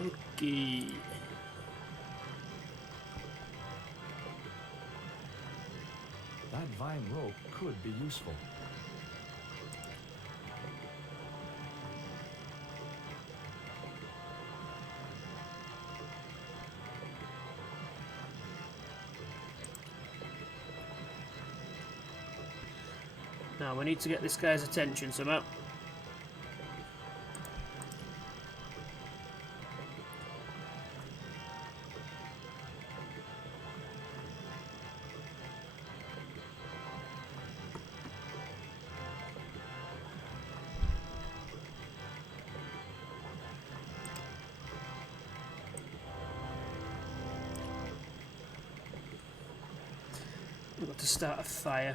Okay. That vine rope could be useful. Now we need to get this guy's attention somehow. We've got to start a fire.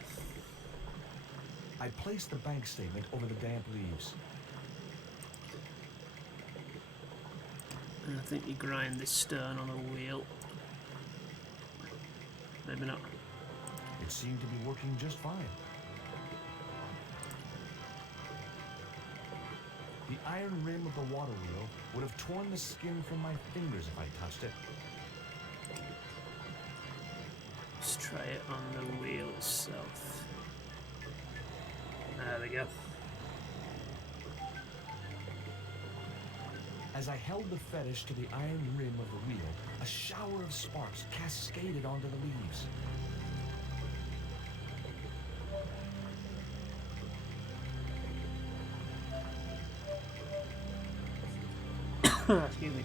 I placed the bank statement over the damp leaves. And I think you grind this stone on a wheel. Maybe not. It seemed to be working just fine. The iron rim of the water wheel would have torn the skin from my fingers if I touched it. Let's try it on the wheel itself. There we go. As I held the fetish to the iron rim of the wheel, a shower of sparks cascaded onto the leaves. Excuse me.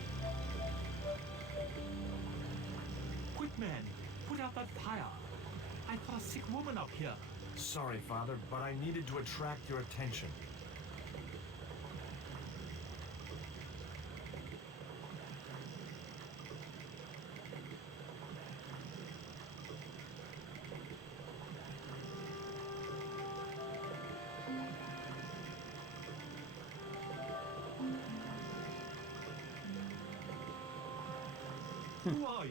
Quick, man! Put out that fire! I've got a sick woman up here. Sorry, Father, but I needed to attract your attention. Who are you?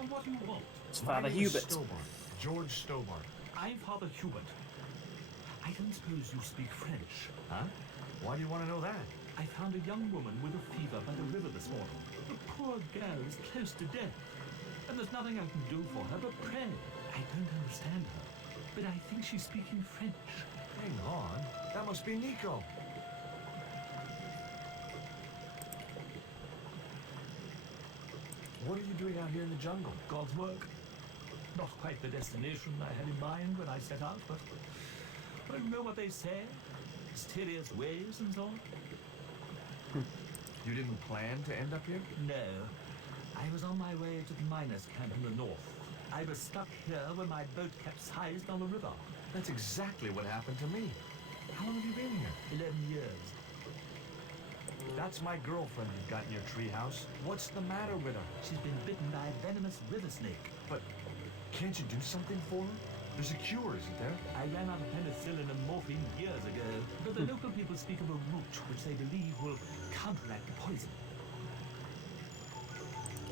And what do you want? It's My Father name is Hubert. Stobart, George Stobart. I'm Father Hubert. I don't suppose you speak French. Huh? Why do you want to know that? I found a young woman with a fever by the river this morning. The poor girl is close to death. And there's nothing I can do for her but pray. I don't understand her, but I think she's speaking French. Hang on. That must be Nico. What are you doing out here in the jungle? God's work. Not quite the destination I had in mind when I set out, but well, you know what they say? Mysterious ways and so on. You didn't plan to end up here? No. I was on my way to the miners' camp in the north. I was stuck here when my boat capsized on the river. That's exactly what happened to me. How long have you been here? 11 years. That's my girlfriend you've got in your treehouse. What's the matter with her? She's been bitten by a venomous river snake. But can't you do something for her? There's a cure, isn't there? I ran out of penicillin and morphine years ago, but the local people speak of a root which they believe will counteract the poison.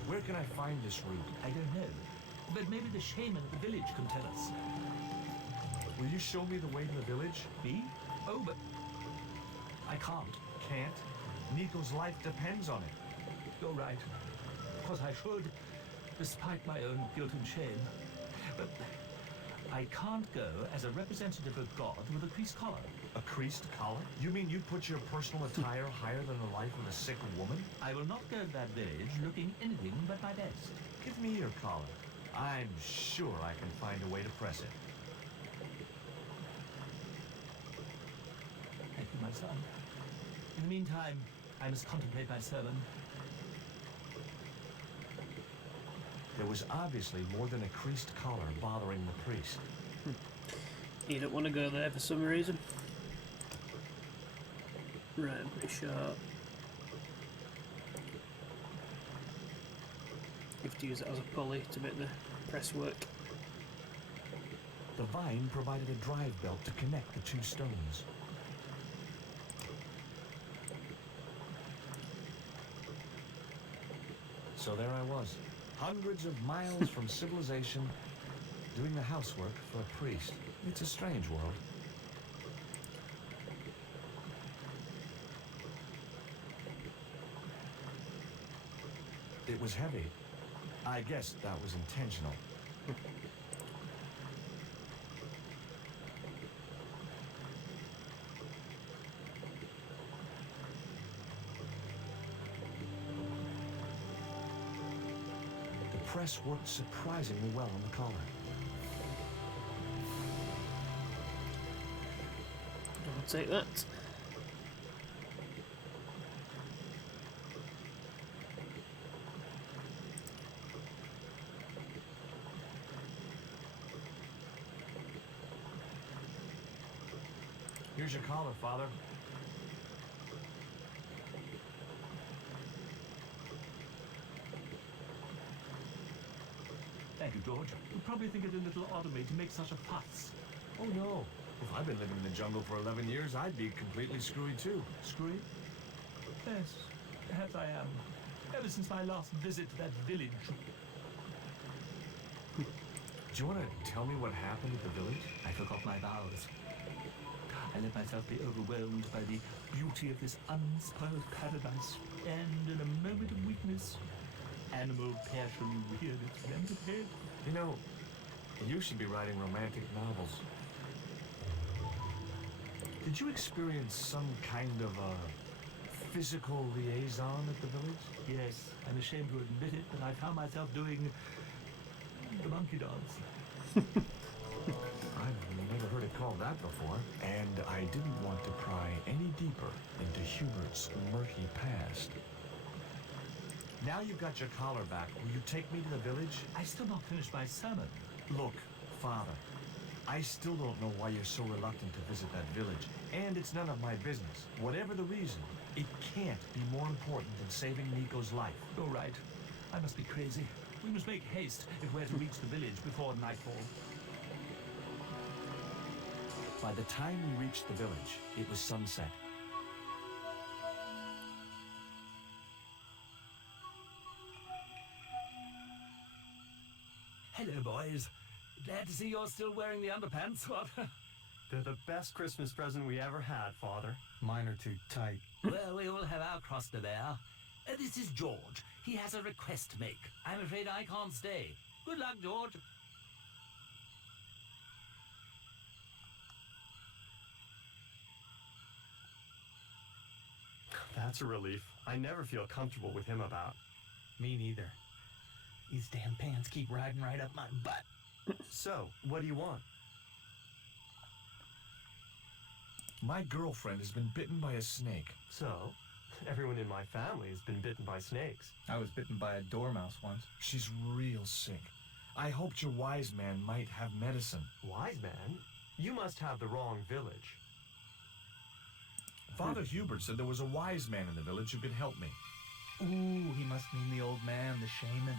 Where can I find this root? I don't know, but maybe the shaman at the village can tell us. Will you show me the way to the village? Me? Oh, but I can't. Can't. Nico's life depends on it. You're right. Of course I should, despite my own guilt and shame. But I can't go as a representative of God with a creased collar. A creased collar? You mean you put your personal attire higher than the life of a sick woman? I will not go to that village looking anything but my best. Give me your collar. I'm sure I can find a way to press it. Thank you, my son. In the meantime, I must contemplate my sermon. There was obviously more than a creased collar bothering the priest. You don't want to go there for some reason. Right, I'm pretty sure. You have to use it as a pulley to make the press work. The vine provided a drive belt to connect the two stones. So there I was, hundreds of miles from civilization, doing the housework for a priest. It's a strange world. It was heavy. I guess that was intentional. The press worked surprisingly well on the collar. I'll take that. Here's your collar, Father. Thank you, George. You probably think it a little odd of me to make such a fuss. Oh no. If I'd been living in the jungle for 11 years, I'd be completely screwy too. Screwy? Yes, perhaps I am. Ever since my last visit to that village. Do you want to tell me what happened at the village? I forgot my vows. I let myself be overwhelmed by the beauty of this unspoiled paradise, and in a moment of weakness, animal passion reared its rampant head. You know, you should be writing romantic novels. Did you experience some kind of a physical liaison at the village? Yes, I'm ashamed to admit it, but I found myself doing the monkey dance. I've never heard it called that before. And I didn't want to pry any deeper into Hubert's murky past. Now you've got your collar back, will you take me to the village? I still not finished my sermon. Look, Father, I still don't know why you're so reluctant to visit that village. And it's none of my business. Whatever the reason, it can't be more important than saving Nico's life. You're right. I must be crazy. We must make haste if we're to reach the village before nightfall. By the time we reached the village, it was sunset. Hello, boys. Glad to see you're still wearing the underpants. What? They're the best Christmas present we ever had, Father. Mine are too tight. Well, we all have our cross to bear. This is George. He has a request to make. I'm afraid I can't stay. Good luck, George. That's a relief. I never feel comfortable with him about. Me neither. These damn pants keep riding right up my butt. So, what do you want? My girlfriend has been bitten by a snake. So, everyone in my family has been bitten by snakes. I was bitten by a dormouse once. She's real sick. I hoped your wise man might have medicine. Wise man? You must have the wrong village. Father Hubert said there was a wise man in the village who could help me. Ooh, he must mean the old man, the shaman.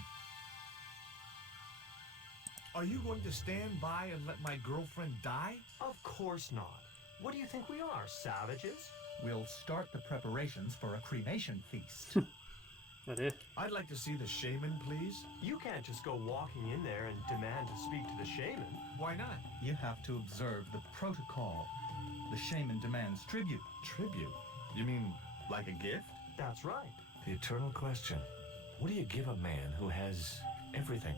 Are you going to stand by and let my girlfriend die? Of course not. What do you think we are, savages? We'll start the preparations for a cremation feast. Oh dear. I'd like to see the shaman, please. You can't just go walking in there and demand to speak to the shaman. Why not? You have to observe the protocol. The shaman demands tribute. Tribute? You mean like a gift? That's right. The eternal question. What do you give a man who has everything?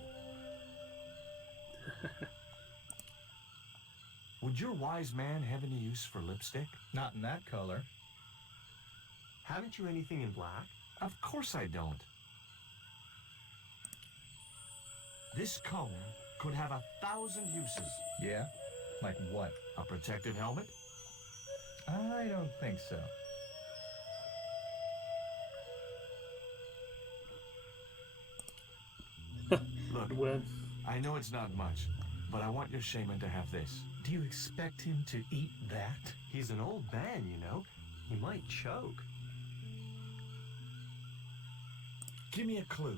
Would your wise man have any use for lipstick? Not in that color. Haven't you anything in black? Of course I don't. This cone could have 1,000 uses. Yeah? Like what? A protective helmet? I don't think so. Look, Well, I know it's not much, but I want your shaman to have this. Do you expect him to eat that? He's an old man, you know. He might choke. Give me a clue.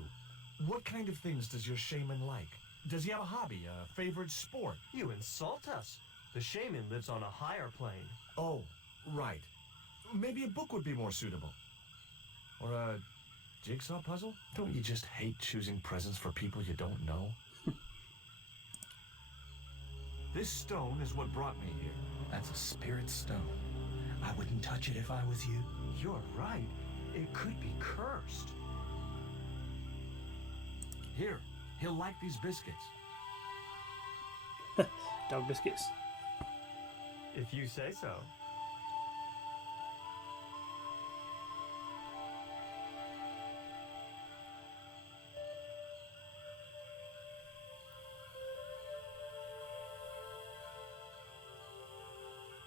What kind of things does your shaman like? Does he have a hobby, a favorite sport? You insult us. The shaman lives on a higher plane. Oh, right. Maybe a book would be more suitable. Or a jigsaw puzzle? Don't you just hate choosing presents for people you don't know? This stone is what brought me here. That's a spirit stone. I wouldn't touch it if I was you. You're right. It could be cursed. Here, he'll like these biscuits. Dog biscuits. If you say so.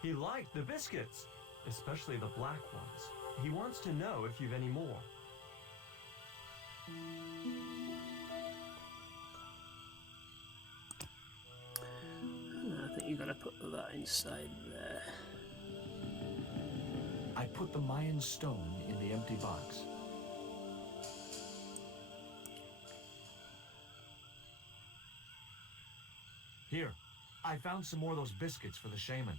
He liked the biscuits, especially the black ones. He wants to know if you've any more. I think you've got to put that inside there. I put the Mayan stone in the empty box. Here, I found some more of those biscuits for the shaman.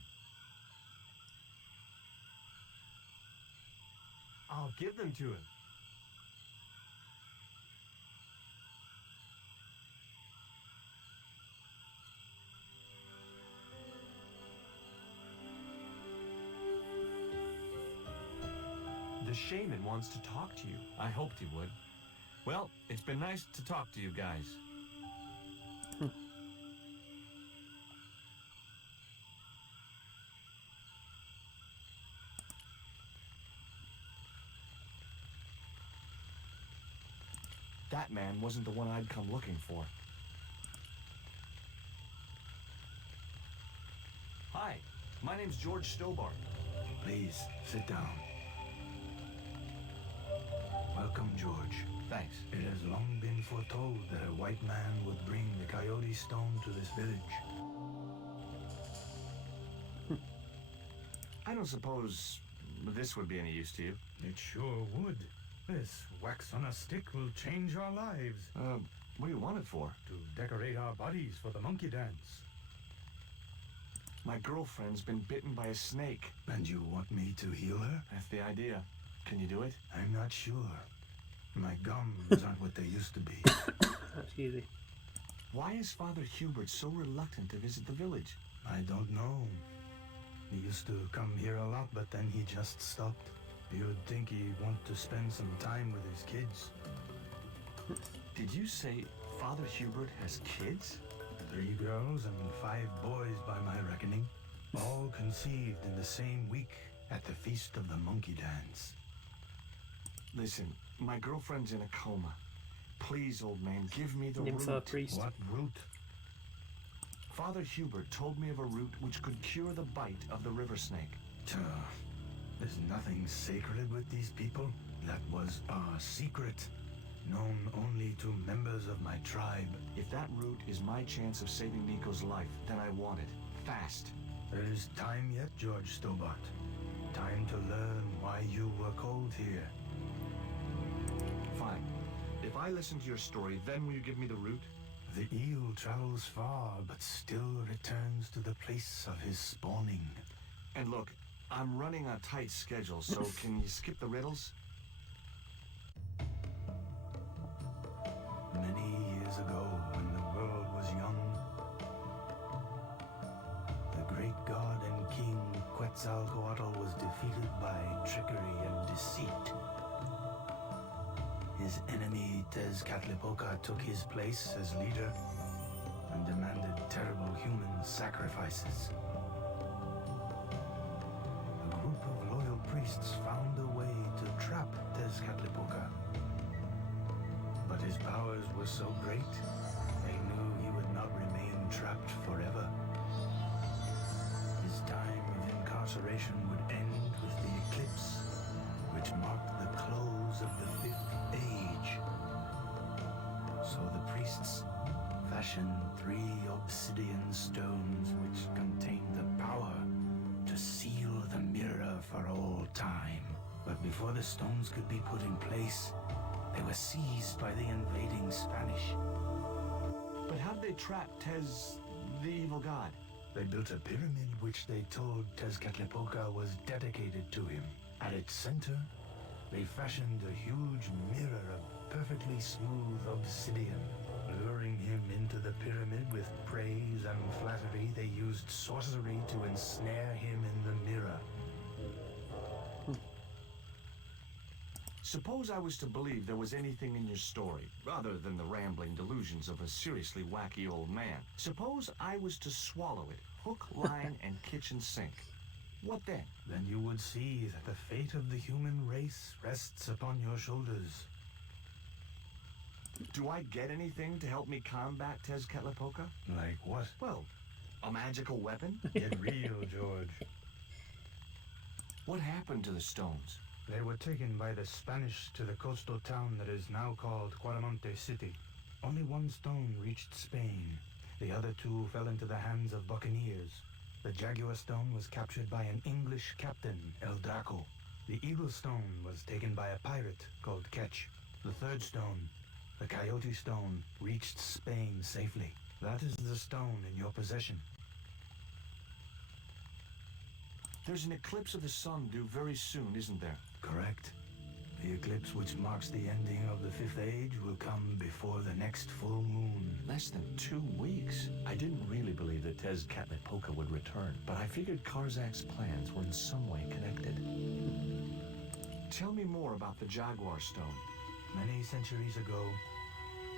I'll give them to him. The shaman wants to talk to you. I hoped he would. Well, it's been nice to talk to you guys. That man wasn't the one I'd come looking for. Hi, my name's George Stobart. Please, sit down. Welcome, George. Thanks. It has long been foretold that a white man would bring the coyote stone to this village. I don't suppose this would be any use to you. It sure would. This wax on a stick will change our lives. What do you want it for? To decorate our bodies for the monkey dance. My girlfriend's been bitten by a snake. And you want me to heal her? That's the idea. Can you do it? I'm not sure. My gums aren't what they used to be. That's easy. Why is Father Hubert so reluctant to visit the village? I don't know. He used to come here a lot, but then he just stopped. You'd think he'd want to spend some time with his kids. Did you say Father Hubert has kids? 3 girls and 5 boys by my reckoning. All conceived in the same week at the Feast of the Monkey Dance. Listen, my girlfriend's in a coma. Please, old man, give me the Nympho root. priest. What root? Father Hubert told me of a root which could cure the bite of the river snake. There's nothing sacred with these people. That was our secret, known only to members of my tribe. If that root is my chance of saving Nico's life, then I want it. Fast. There is time yet, George Stobart. Time to learn why you were called here. Fine. If I listen to your story, then will you give me the root? The eel travels far, but still returns to the place of his spawning. And look, I'm running a tight schedule, so can you skip the riddles? Many years ago, when the world was young, the great god and king Quetzalcoatl was defeated by trickery and deceit. His enemy Tezcatlipoca took his place as leader and demanded terrible human sacrifices. A group of loyal priests found a way to trap Tezcatlipoca. But his powers were so great, they knew he would not remain trapped forever. His time of incarceration would end with the eclipse, which marked the close of the 5th age. So the priests fashioned 3 obsidian stones which contained the power to seal the mirror for all time. But before the stones could be put in place, they were seized by the invading Spanish. But how'd they trap Tez, the evil god? They built a pyramid which they told Tezcatlipoca was dedicated to him. At its center, they fashioned a huge mirror of perfectly smooth obsidian. Luring him into the pyramid with praise and flattery, they used sorcery to ensnare him in the mirror. Suppose I was to believe there was anything in your story, other than the rambling delusions of a seriously wacky old man. Suppose I was to swallow it, hook, line, and kitchen sink. What then? Then you would see that the fate of the human race rests upon your shoulders. Do I get anything to help me combat Tezcatlipoca? Like what? Well, a magical weapon? Get real, George. What happened to the stones? They were taken by the Spanish to the coastal town that is now called Quaramonte City. Only one stone reached Spain. The other two fell into the hands of buccaneers. The Jaguar stone was captured by an English captain, El Draco. The Eagle stone was taken by a pirate called Ketch. The third stone, the Coyote stone, reached Spain safely. That is the stone in your possession. There's an eclipse of the sun due very soon, isn't there? Correct. The eclipse which marks the ending of the Fifth Age will come before the next full moon. Less than 2 weeks. I didn't really believe that Tezcatlipoca would return, but I figured Karzak's plans were in some way connected. Tell me more about the Jaguar stone. Many centuries ago,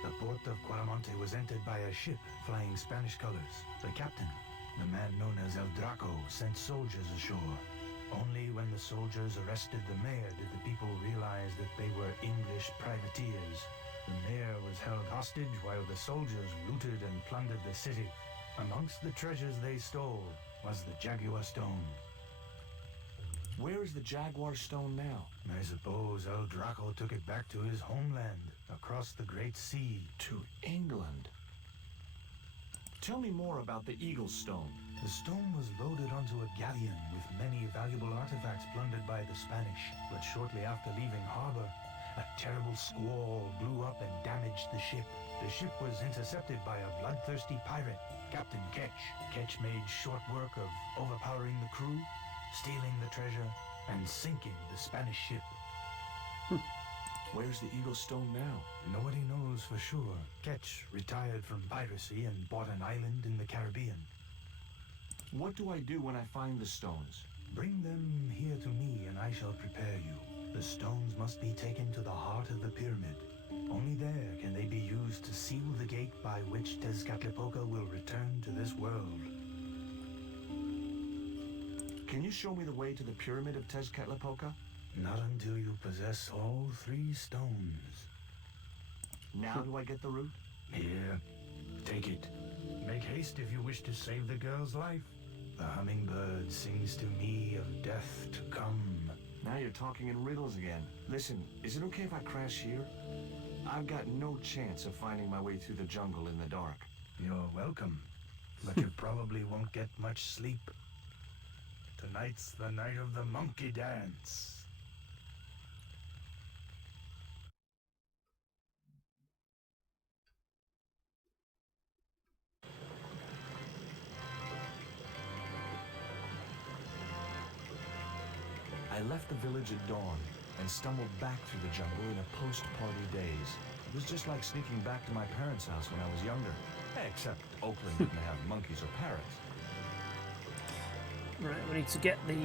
the port of Quaramonte was entered by a ship flying Spanish colors. The captain, the man known as El Draco, sent soldiers ashore. Only when the soldiers arrested the mayor did the people realize that they were English privateers. The mayor was held hostage while the soldiers looted and plundered the city. Amongst the treasures they stole was the Jaguar stone. Where is the Jaguar stone now? I suppose El Draco took it back to his homeland, across the Great Sea. To England. Tell me more about the Eagle stone. The stone was loaded onto a galleon with many valuable artifacts plundered by the Spanish. But shortly after leaving harbor, a terrible squall blew up and damaged the ship. The ship was intercepted by a bloodthirsty pirate, Captain Ketch. Ketch made short work of overpowering the crew, stealing the treasure, and sinking the Spanish ship. Where's the Eagle stone now? Nobody knows for sure. Ketch retired from piracy and bought an island in the Caribbean. What do I do when I find the stones? Bring them here to me and I shall prepare you. The stones must be taken to the heart of the pyramid. Only there can they be used to seal the gate by which Tezcatlipoca will return to this world. Can you show me the way to the pyramid of Tezcatlipoca? Not until you possess all 3 stones. Now do I get the route? Here, take it. Make haste if you wish to save the girl's life. The hummingbird sings to me of death to come. Now you're talking in riddles again. Listen, is it okay if I crash here? I've got no chance of finding my way through the jungle in the dark. You're welcome, but you probably won't get much sleep. Tonight's the night of the monkey dance. I left the village at dawn and stumbled back through the jungle in a post-party daze. It was just like sneaking back to my parents' house when I was younger. Except Oakland didn't have monkeys or parrots. Right, we need to get the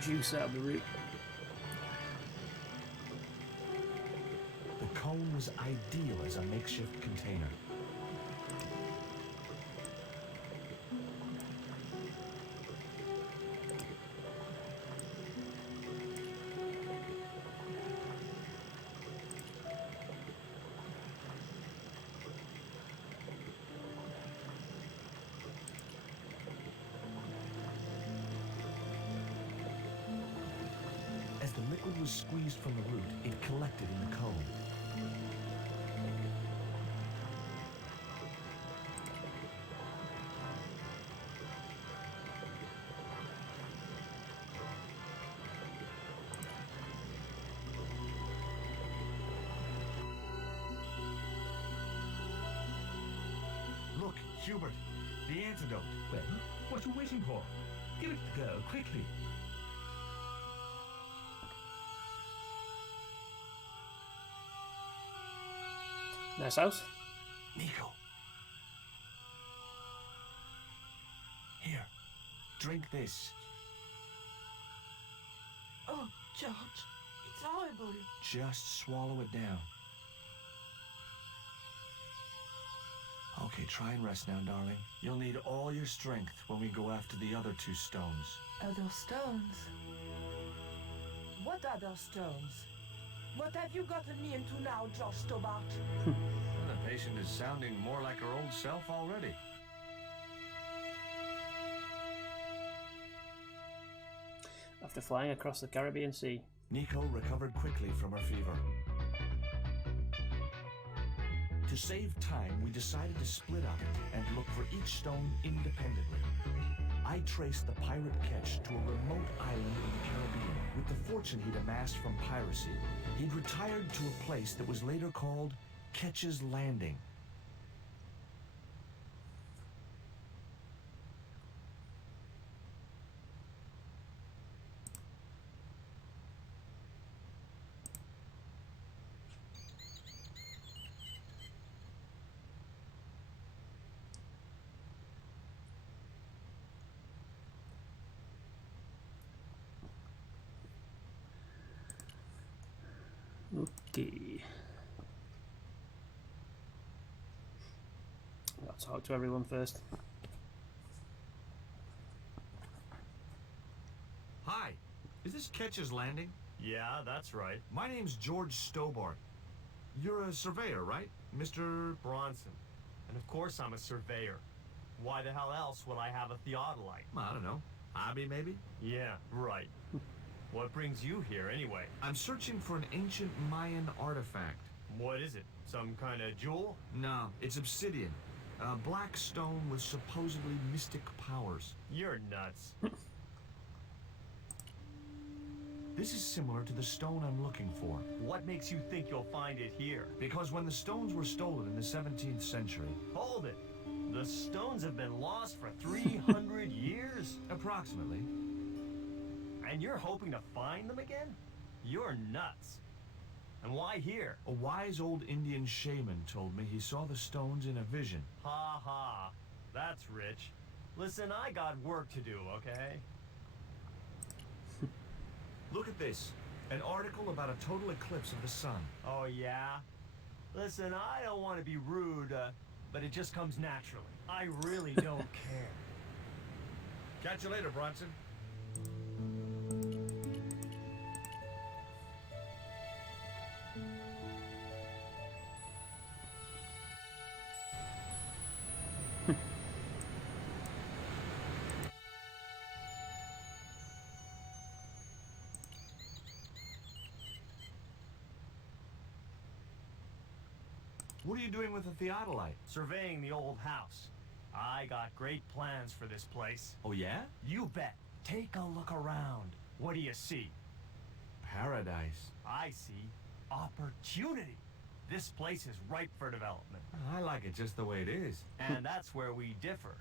juice out of the root. The cone was ideal as a makeshift container. As the liquid was squeezed from the root, it collected in the cone. Look, Hubert, the antidote. Well, what are you waiting for? Give it to the girl, quickly. Nice house. Nico. Here, drink this. George, it's horrible. Just swallow it down. Okay, try and rest now, darling. You'll need all your strength when we go after the other 2 stones. Other stones? What other stones? What have you gotten me into now, George Stobart? Well, the patient is sounding more like her old self already. After flying across the Caribbean Sea. Nico recovered quickly from her fever. To save time, we decided to split up and look for each stone independently. I traced the pirate Ketch to a remote island in the Caribbean with the fortune he'd amassed from piracy. He'd retired to a place that was later called Ketch's Landing. Okay. I'll talk to everyone first. Hi, is this Ketch's Landing? Yeah, that's right. My name's George Stobart. You're a surveyor, right? Mr. Bronson. And of course I'm a surveyor. Why the hell else would I have a theodolite? I don't know. Hobby, maybe? Yeah, right. What brings you here, anyway? I'm searching for an ancient Mayan artifact. What is it? Some kind of jewel? No, it's obsidian. A black stone with supposedly mystic powers. You're nuts. This is similar to the stone I'm looking for. What makes you think you'll find it here? Because when the stones were stolen in the 17th century... Hold it! The stones have been lost for 300 years? Approximately. And you're hoping to find them again? You're nuts. And why here? A wise old Indian shaman told me he saw the stones in a vision. Ha ha. That's rich. Listen, I got work to do, okay? Look at this. An article about a total eclipse of the sun. Oh, yeah? Listen, I don't want to be rude, but it just comes naturally. I really don't care. Catch you later, Bronson. What are you doing with the theodolite? Surveying the old house. I got great plans for this place. Oh, yeah? You bet. Take a look around. What do you see? Paradise. I see opportunity. This place is ripe for development. I like it just the way it is. And that's where we differ.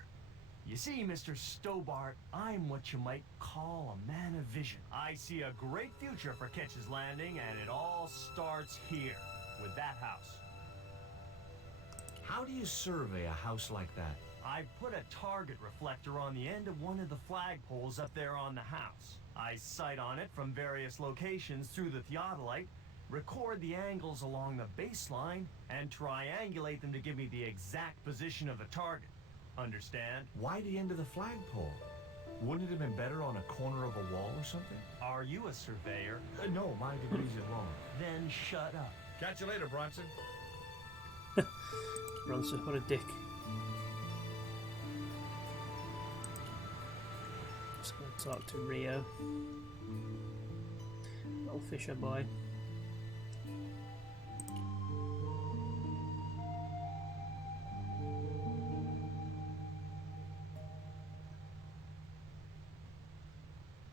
You see, Mr. Stobart, I'm what you might call a man of vision. I see a great future for Ketch's Landing, and it all starts here, with that house. How do you survey a house like that? I put a target reflector on the end of one of the flagpoles up there on the house. I sight on it from various locations through the theodolite, record the angles along the baseline, and triangulate them to give me the exact position of the target. Understand? Why the end of the flagpole? Wouldn't it have been better on a corner of a wall or something? Are you a surveyor? No, my degree's in law. Then shut up. Catch you later, Bronson. Bronson, what a dick. Just gonna talk to Rio. Little fisher boy.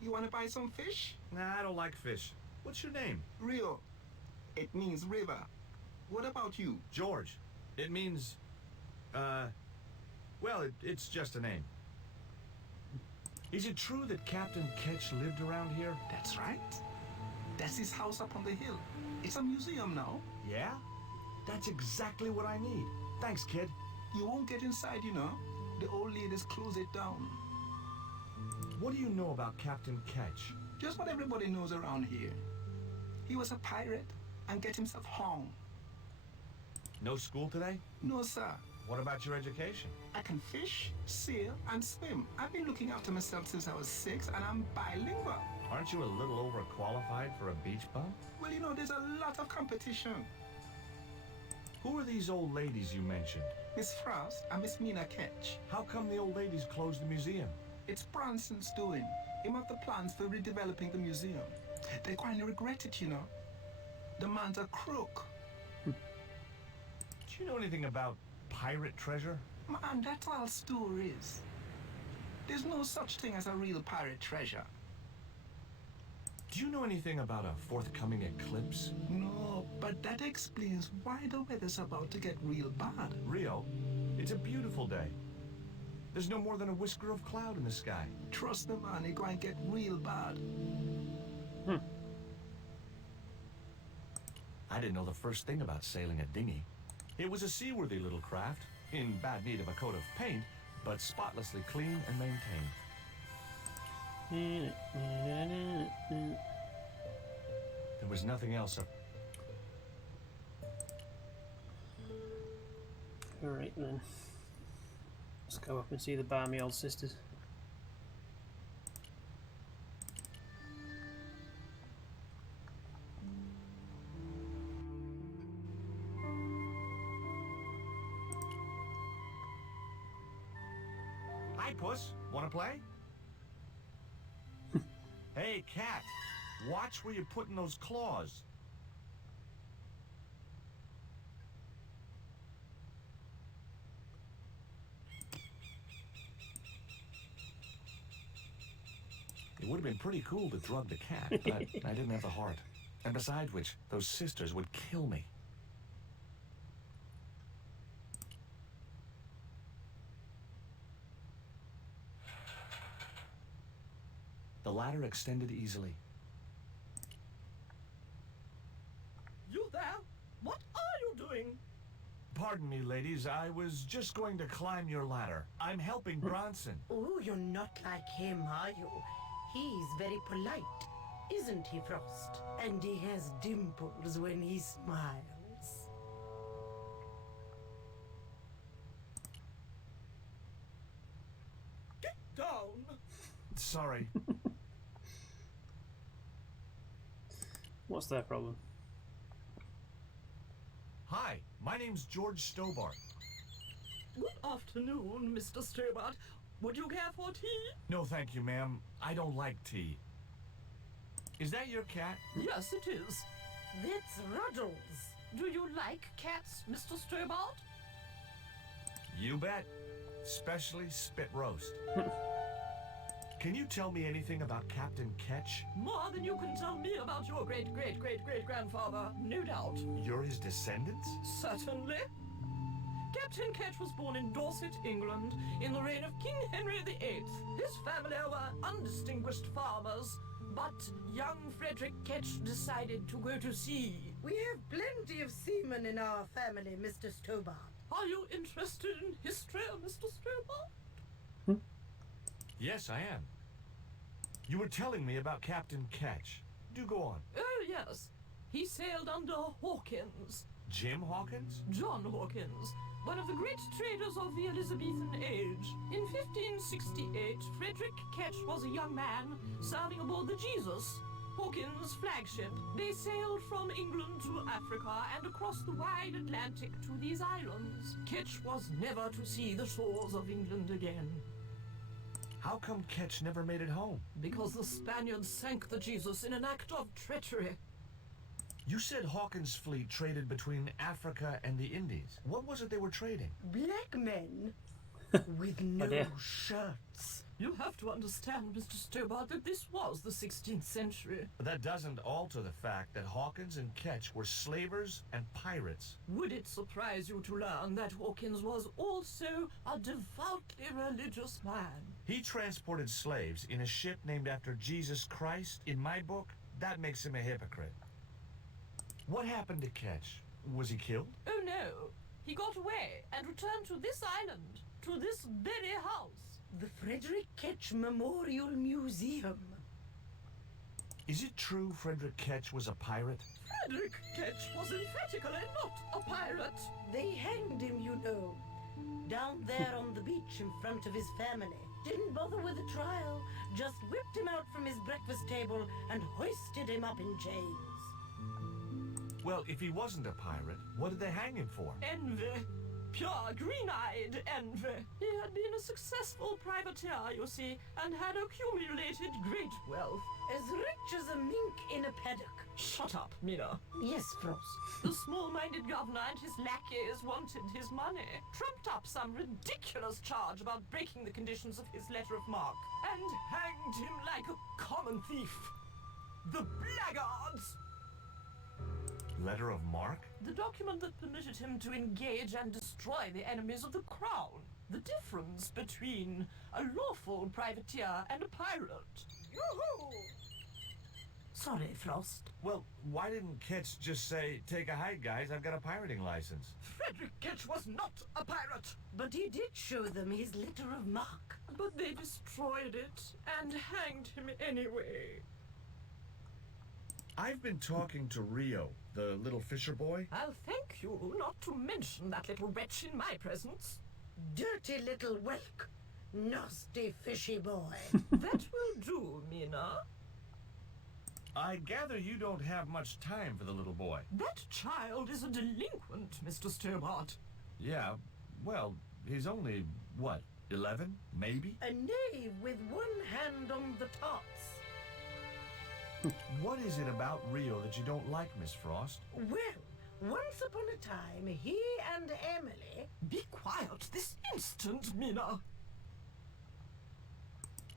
You want to buy some fish? Nah, I don't like fish. What's your name? Rio. It means river. What about you? George. It means, well, it's just a name. Is it true that Captain Ketch lived around here? That's right. That's his house up on the hill. It's a museum now. Yeah? That's exactly what I need. Thanks, kid. You won't get inside, you know. The old ladies close it down. What do you know about Captain Ketch? Just what everybody knows around here. He was a pirate and get himself hung. No school today? No, sir. What about your education? I can fish, sail, and swim. I've been looking after myself since I was 6, and I'm bilingual. Aren't you a little overqualified for a beach bum? Well, you know, there's a lot of competition. Who are these old ladies you mentioned? Miss Frost and Miss Mina Ketch. How come the old ladies closed the museum? It's Branson's doing. He have the plans for redeveloping the museum. They kind of regret it, you know. The man's a crook. Do you know anything about pirate treasure? Man, that's all stories. There's no such thing as a real pirate treasure. Do you know anything about a forthcoming eclipse? No, but that explains why the weather's about to get real bad. Rio, it's a beautiful day. There's no more than a whisker of cloud in the sky. Trust the man, it's going to get real bad. I didn't know the first thing about sailing a dinghy. It was a seaworthy little craft, in bad need of a coat of paint, but spotlessly clean and maintained. There was nothing else. Alright then. Let's go up and see the balmy old sisters. Hi, Puss. Wanna play? Hey, cat. Watch where you're putting those claws. It would have been pretty cool to drug the cat, but I didn't have the heart. And besides which, those sisters would kill me. The ladder extended easily. You there? What are you doing? Pardon me, ladies. I was just going to climb your ladder. I'm helping Bronson. Oh, you're not like him, are you? He's very polite, isn't he, Frost? And he has dimples when he smiles. Get down! Sorry. What's their problem? Hi, my name's George Stobart. Good afternoon, Mr. Stobart. Would you care for tea? No, thank you, ma'am. I don't like tea. Is that your cat? Yes, it is. That's Ruddles. Do you like cats, Mr. Stobart? You bet. Especially spit roast. Can you tell me anything about Captain Ketch? More than you can tell me about your great-great-great-great-grandfather, no doubt. You're his descendants? Certainly. Captain Ketch was born in Dorset, England, in the reign of King Henry VIII. His family were undistinguished farmers, but young Frederick Ketch decided to go to sea. We have plenty of seamen in our family, Mr. Stobart. Are you interested in history, Mr. Stobart? Yes, I am. You were telling me about Captain Ketch. Do go on. Oh, yes. He sailed under Hawkins. Jim Hawkins? John Hawkins, one of the great traders of the Elizabethan age. In 1568, Frederick Ketch was a young man sailing aboard the Jesus, Hawkins' flagship. They sailed from England to Africa and across the wide Atlantic to these islands. Ketch was never to see the shores of England again. How come Ketch never made it home? Because the Spaniards sank the Jesus in an act of treachery. You said Hawkins' fleet traded between Africa and the Indies. What was it they were trading? Black men with no dear. shirts. You have to understand, Mr. Stobart, that this was the 16th century. But that doesn't alter the fact that Hawkins and Ketch were slavers and pirates. Would it surprise you to learn that Hawkins was also a devoutly religious man? He transported slaves in a ship named after Jesus Christ. In my book, that makes him a hypocrite. What happened to Ketch? Was he killed? Oh no, he got away and returned to this island, to this very house. The Frederick Ketch Memorial Museum. Is it true Frederick Ketch was a pirate? Frederick Ketch was emphatically not a pirate. They hanged him, you know. Down there on the beach in front of his family. Didn't bother with a trial. Just whipped him out from his breakfast table and hoisted him up in chains. Well, if he wasn't a pirate, what did they hang him for? Envy. Pure green-eyed envy. He had been a successful privateer, you see, and had accumulated great wealth. As rich as a mink in a paddock. Shut up, Mina. Yes, Frost. The small-minded governor and his lackeys wanted his money, trumped up some ridiculous charge about breaking the conditions of his letter of marque, and hanged him like a common thief. The blackguards! Letter of marque? The document that permitted him to engage and destroy the enemies of the crown. The difference between a lawful privateer and a pirate. Yoo-hoo! Sorry, Frost. Well, why didn't Ketch just say, take a hike, guys, I've got a pirating license? Frederick Ketch was not a pirate! But he did show them his letter of marque. But they destroyed it and hanged him anyway. I've been talking to Rio, the little fisher boy. I'll thank you not to mention that little wretch in my presence. Dirty little whelk. Nasty fishy boy. That will do, Mina. I gather you don't have much time for the little boy. That child is a delinquent, Mr. Stobart. Yeah, well, he's only, what, 11, maybe? A knave with one hand on the tots. What is it about Rio that you don't like, Miss Frost? Well, once upon a time, he and Emily... Be quiet this instant, Mina.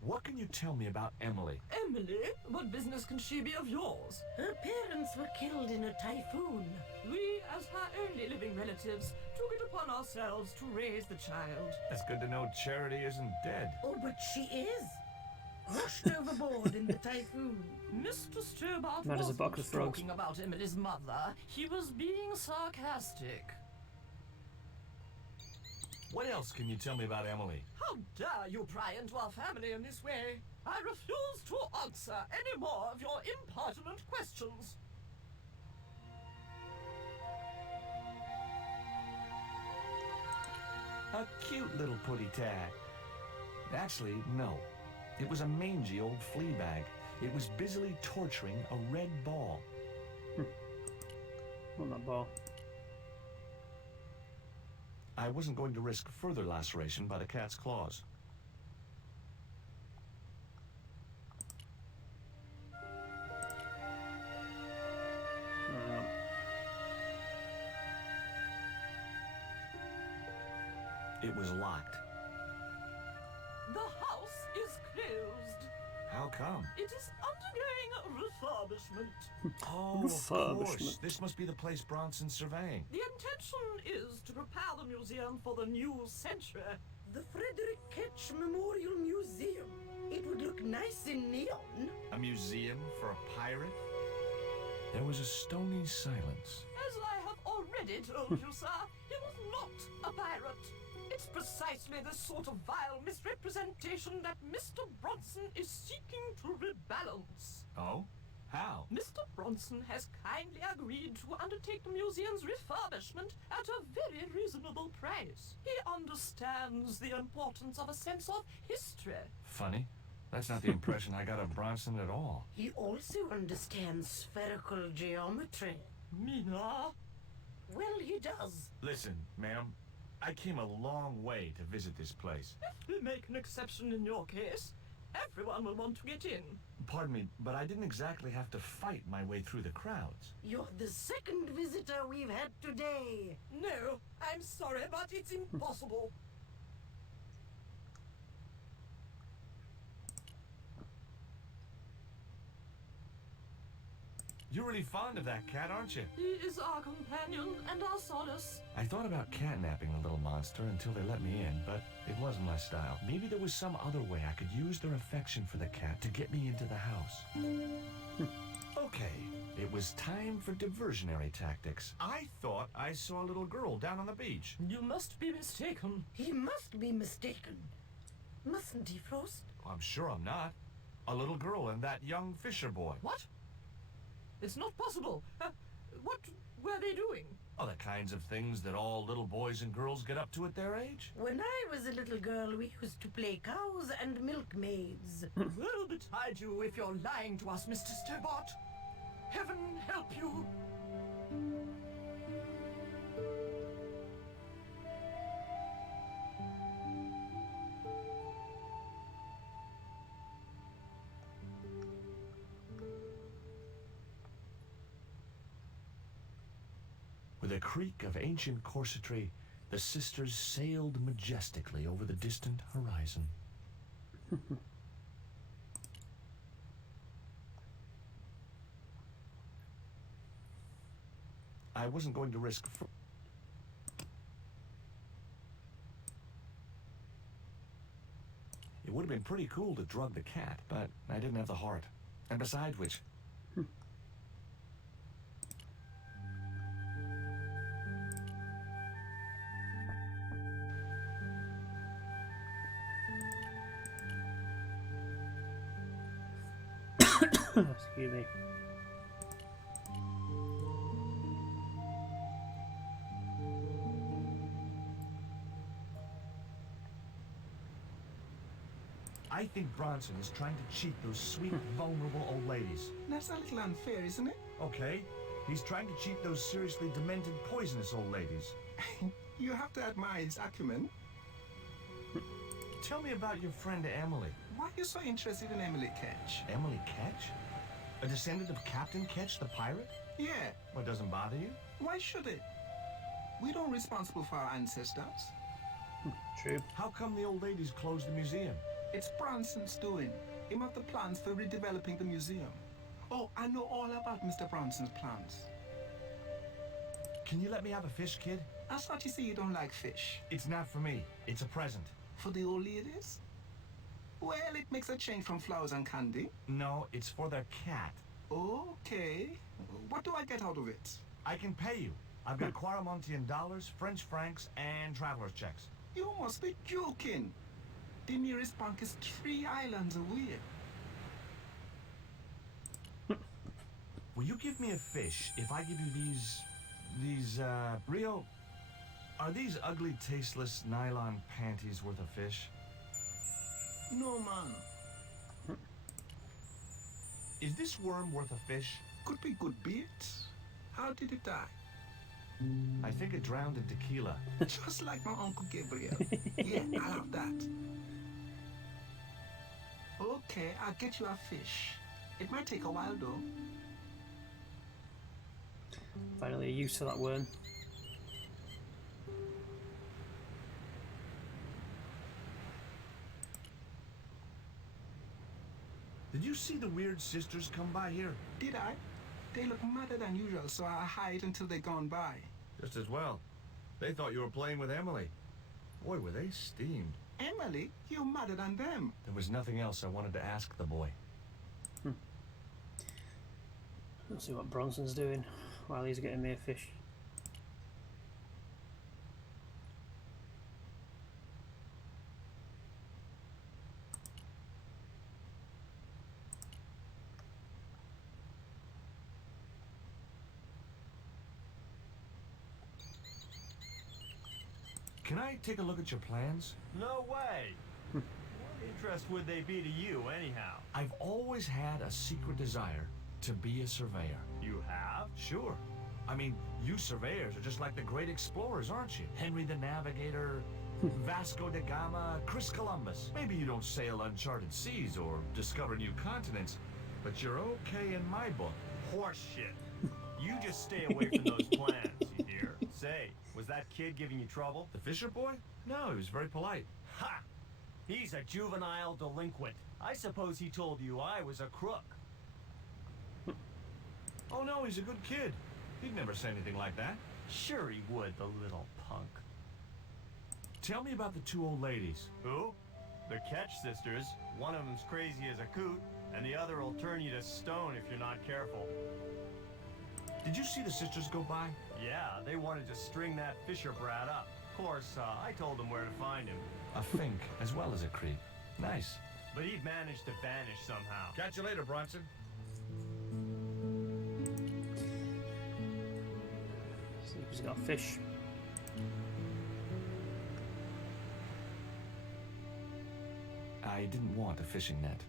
What can you tell me about Emily? Emily? What business can she be of yours? Her parents were killed in a typhoon. We, as her only living relatives, took it upon ourselves to raise the child. That's good to know Charity isn't dead. Oh, but she is. Rushed overboard in the typhoon. Mr. Stobart Mad as a wasn't bucket of frogs. talking about Emily's mother. He was being sarcastic. What else can you tell me about Emily? How dare you pry into our family in this way? I refuse to answer any more of your impertinent questions. A cute little putty tad. Actually, no. It was a mangy old flea bag. It was busily torturing a red ball. On that ball. I wasn't going to risk further laceration by the cat's claws. It was locked. The house is closed. How come? It is undergoing refurbishment. Oh, of course. This must be the place Bronson's surveying. The intention is to prepare the museum for the new century. The Frederick Ketch Memorial Museum. It would look nice in neon. A museum for a pirate? There was a stony silence. As I have already told you, sir, he was not a pirate. It's precisely this sort of vile misrepresentation that Mr. Bronson is seeking to rebalance. Oh? How? Mr. Bronson has kindly agreed to undertake the museum's refurbishment at a very reasonable price. He understands the importance of a sense of history. Funny. That's not the impression I got of Bronson at all. He also understands spherical geometry. Mina? Well, he does. Listen, ma'am. I came a long way to visit this place. If we make an exception in your case, everyone will want to get in. Pardon me, but I didn't exactly have to fight my way through the crowds. You're the second visitor we've had today. No, I'm sorry, but it's impossible. You're really fond of that cat, aren't you? He is our companion and our solace. I thought about catnapping the little monster until they let me in, but it wasn't my style. Maybe there was some other way I could use their affection for the cat to get me into the house. Okay, it was time for diversionary tactics. I thought I saw a little girl down on the beach. You must be mistaken. He must be mistaken. Mustn't he, Frost? I'm sure I'm not. A little girl and that young fisher boy. What? It's not possible. What were they doing? Oh, the kinds of things that all little boys and girls get up to at their age. When I was a little girl, we used to play cows and milkmaids. Well betide you if you're lying to us, Mr. Stobart. Heaven help you. With a creak of ancient corsetry, the sisters sailed majestically over the distant horizon. I wasn't going to risk... It would have been pretty cool to drug the cat, but I didn't have the heart. And besides which... Excuse me. I think Bronson is trying to cheat those sweet, vulnerable old ladies. That's a little unfair, isn't it? Okay, he's trying to cheat those seriously demented, poisonous old ladies. You have to admire his acumen. Tell me about your friend Emily. Why are you so interested in Emily Ketch? Emily Ketch? A descendant of Captain Ketch, the pirate? Yeah, What, doesn't bother you? why should it? We don't responsible for our ancestors. True. How come the old ladies closed the museum? It's Bronson's doing. Him have the plans for redeveloping the museum. Oh, I know all about Mr. Bronson's plans. Can you let me have a fish, kid? I thought you say you don't like fish. It's not for me. It's a present. For the old ladies? Well, it makes a change from flowers and candy. No, it's for their cat. Okay. What do I get out of it? I can pay you. I've got Quaramontian dollars, French francs, and traveler's checks. You must be joking. The nearest bank is 3 islands away. Will you give me a fish if I give you these, Rio, are these ugly, tasteless nylon panties worth a fish? No, man. Is this worm worth a fish? Could be good bait. How did it die? I think it drowned in tequila. Just like my Uncle Gabriel. Yeah, I'll have that. Okay, I'll get you a fish. It might take a while, though. Finally a use for that worm. Did you see the weird sisters come by here? Did I? They look madder than usual, so I hide until they're gone by. Just as well. They thought you were playing with Emily. Boy, were they steamed. Emily, you're madder than them. There was nothing else I wanted to ask the boy. Let's see what Bronson's doing while he's getting me a fish. Can I take a look at your plans? No way. What interest would they be to you, anyhow? I've always had a secret desire to be a surveyor. You have? Sure. I mean, you surveyors are just like the great explorers, aren't you? Henry the Navigator, Vasco da Gama, Chris Columbus. Maybe you don't sail uncharted seas or discover new continents, but you're okay in my book. Horse shit. You just stay away from those plans, you hear? Say, was that kid giving you trouble? The Fisher boy? No, he was very polite. Ha! He's a juvenile delinquent. I suppose he told you I was a crook. Oh no, he's a good kid. He'd never say anything like that. Sure he would, the little punk. Tell me about the two old ladies. Who? The Ketch sisters. One of them's crazy as a coot, and the other will turn you to stone if you're not careful. Did you see the sisters go by? Yeah, they wanted to string that Fisher brat up. Of course, I told them where to find him. A fink as well as a creep. Nice. but he'd managed to vanish somehow. Catch you later, Bronson. See if he's got fish. I didn't want a fishing net.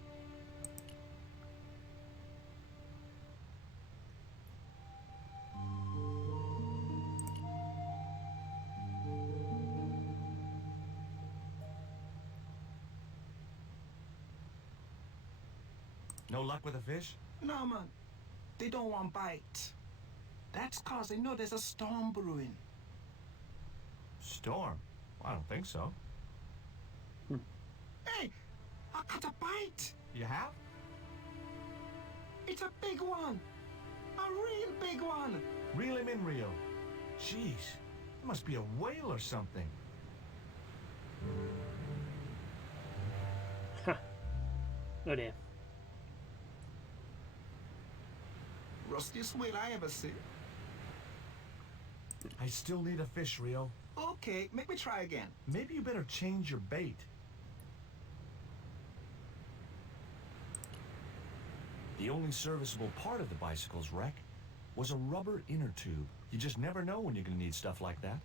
No luck with a fish? No, man. They don't want bite. That's cause they know there's a storm brewing. Storm? I don't think so. Hey, I caught a bite. You have? It's a big one. A real big one. Reel him in, Rio. Jeez, it must be a whale or something. Oh dear. Rustiest whale I ever see. I still need a fish, Rio. Okay, make me try again. Maybe you better change your bait. The only serviceable part of the bicycle's wreck was a rubber inner tube. You just never know when you're gonna need stuff like that.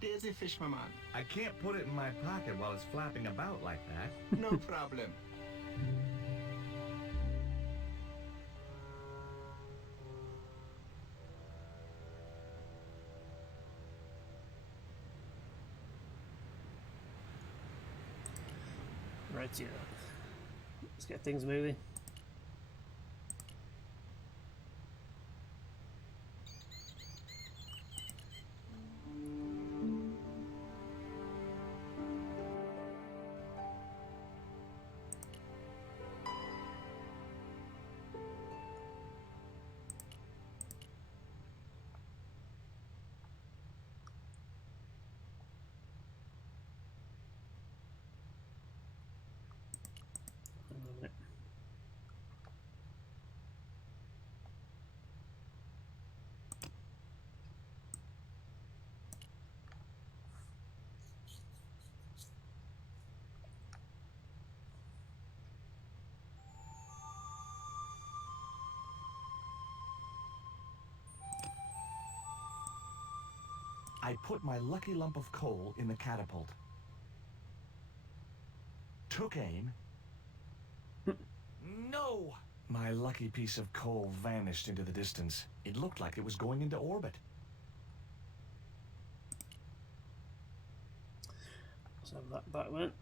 There's a fish, my man. I can't put it in my pocket while it's flapping about like that. No problem. Right, yeah. Let's get things moving. I put my lucky lump of coal in the catapult. Took aim. No! My lucky piece of coal vanished into the distance. It looked like it was going into orbit. Let's have that back then.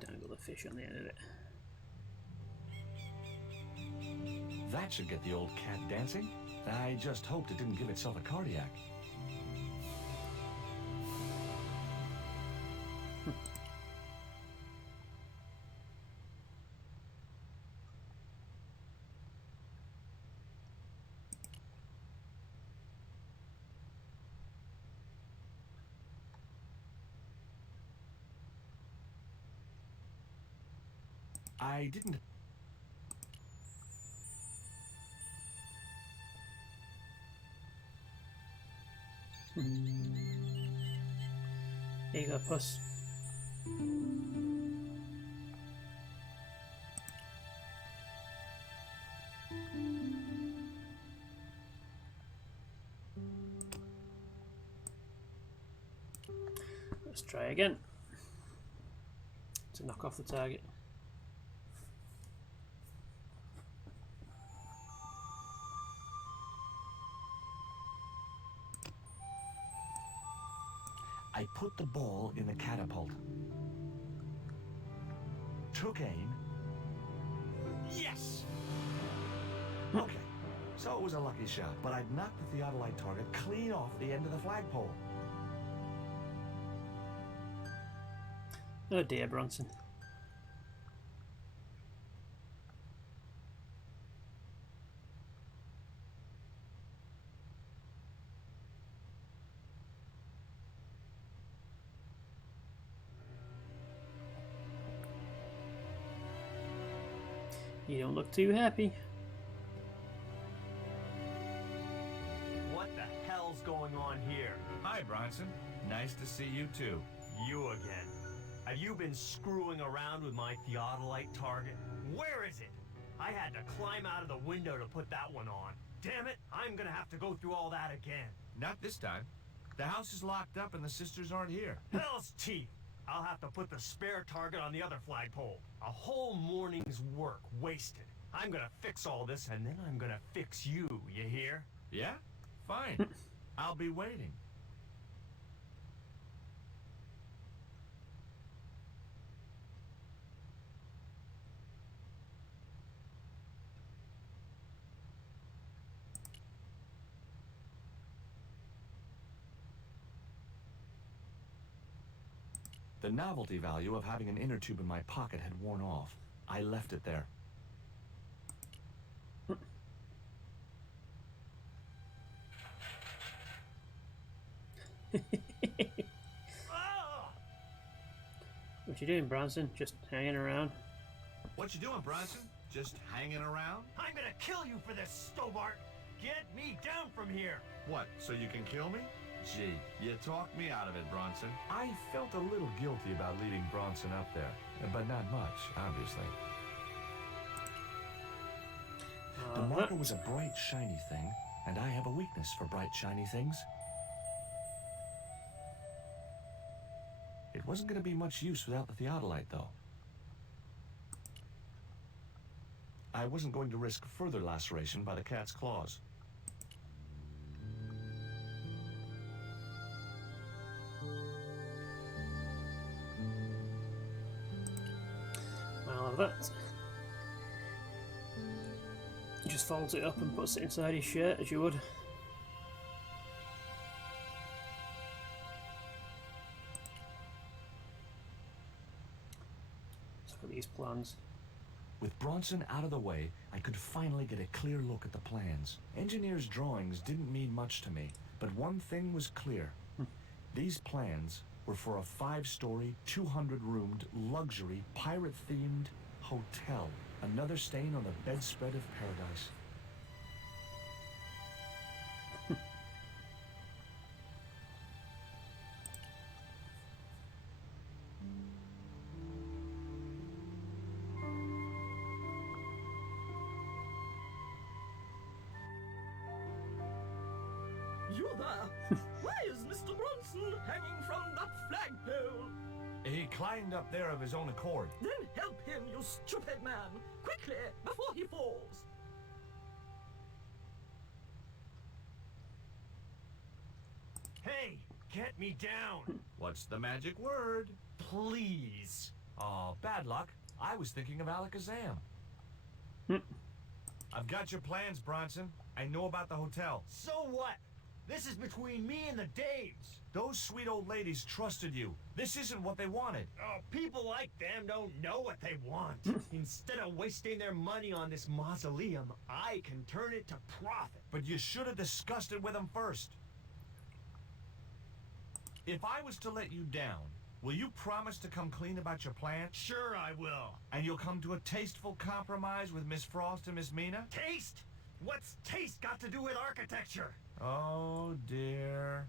Dangle the fish on the end of it. That should get the old cat dancing. I just hoped it didn't give itself a cardiac. I didn't... Here you go, puss. Let's try again to knock off the target. I put the ball in the catapult. Took aim. Yes! Okay, So it was a lucky shot, but I'd knocked the theodolite target clean off the end of the flagpole. Oh dear, Bronson. You don't look too happy. What the hell's going on here? Hi, Bronson. Nice to see you too. You again. Have you been screwing around with my theodolite target? Where is it? I had to climb out of the window to put that one on. Damn it, I'm gonna have to go through all that again. Not this time. The house is locked up and the sisters aren't here. Hell's teeth! I'll have to put the spare target on the other flagpole. A whole morning's work wasted. I'm gonna fix all this and then I'm gonna fix you, you hear? Yeah? Fine. I'll be waiting. The novelty value of having an inner tube in my pocket had worn off. I left it there. What you doing, Bronson? Just hanging around? What you doing, Bronson? Just hanging around? I'm gonna kill you for this, Stobart! Get me down from here! What, so you can kill me? Gee, you talked me out of it, Bronson. I felt a little guilty about leading Bronson up there, but not much, obviously. The marker was a bright, shiny thing, and I have a weakness for bright, shiny things. It wasn't going to be much use without the theodolite, though. I wasn't going to risk further laceration by the cat's claws. I'll have that. Just folds it up and puts it inside his shirt as you would. Let's look at these plans. With Bronson out of the way, I could finally get a clear look at the plans. Engineers' drawings didn't mean much to me, but one thing was clear. These plans were for a 5-story, 200-roomed, luxury, pirate-themed hotel. Another stain on the bedspread of paradise. You there! Why is Mr. Bronson hanging from that flagpole? He climbed up there of his own accord. Then help him, you stupid man! Quickly, before he falls! Hey, get me down! What's the magic word? Please! Oh, bad luck. I was thinking of Alakazam. I've got your plans, Bronson. I know about the hotel. So what? This is between me and the Daves. Those sweet old ladies trusted you. This isn't what they wanted. Oh, people like them don't know what they want. Instead of wasting their money on this mausoleum, I can turn it to profit. But you should have discussed it with them first. If I was to let you down, will you promise to come clean about your plan? Sure I will. And you'll come to a tasteful compromise with Miss Frost and Miss Mina? Taste? What's taste got to do with architecture? Oh, dear.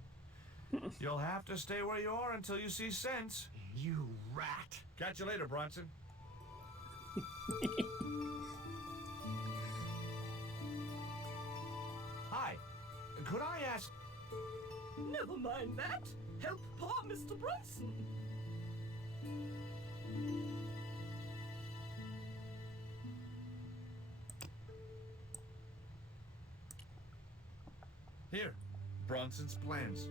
You'll have to stay where you are until you see sense. You rat. Catch you later, Bronson. Hi. Could I ask... Never mind that. Help poor Mr. Bronson. Here, Bronson's plans.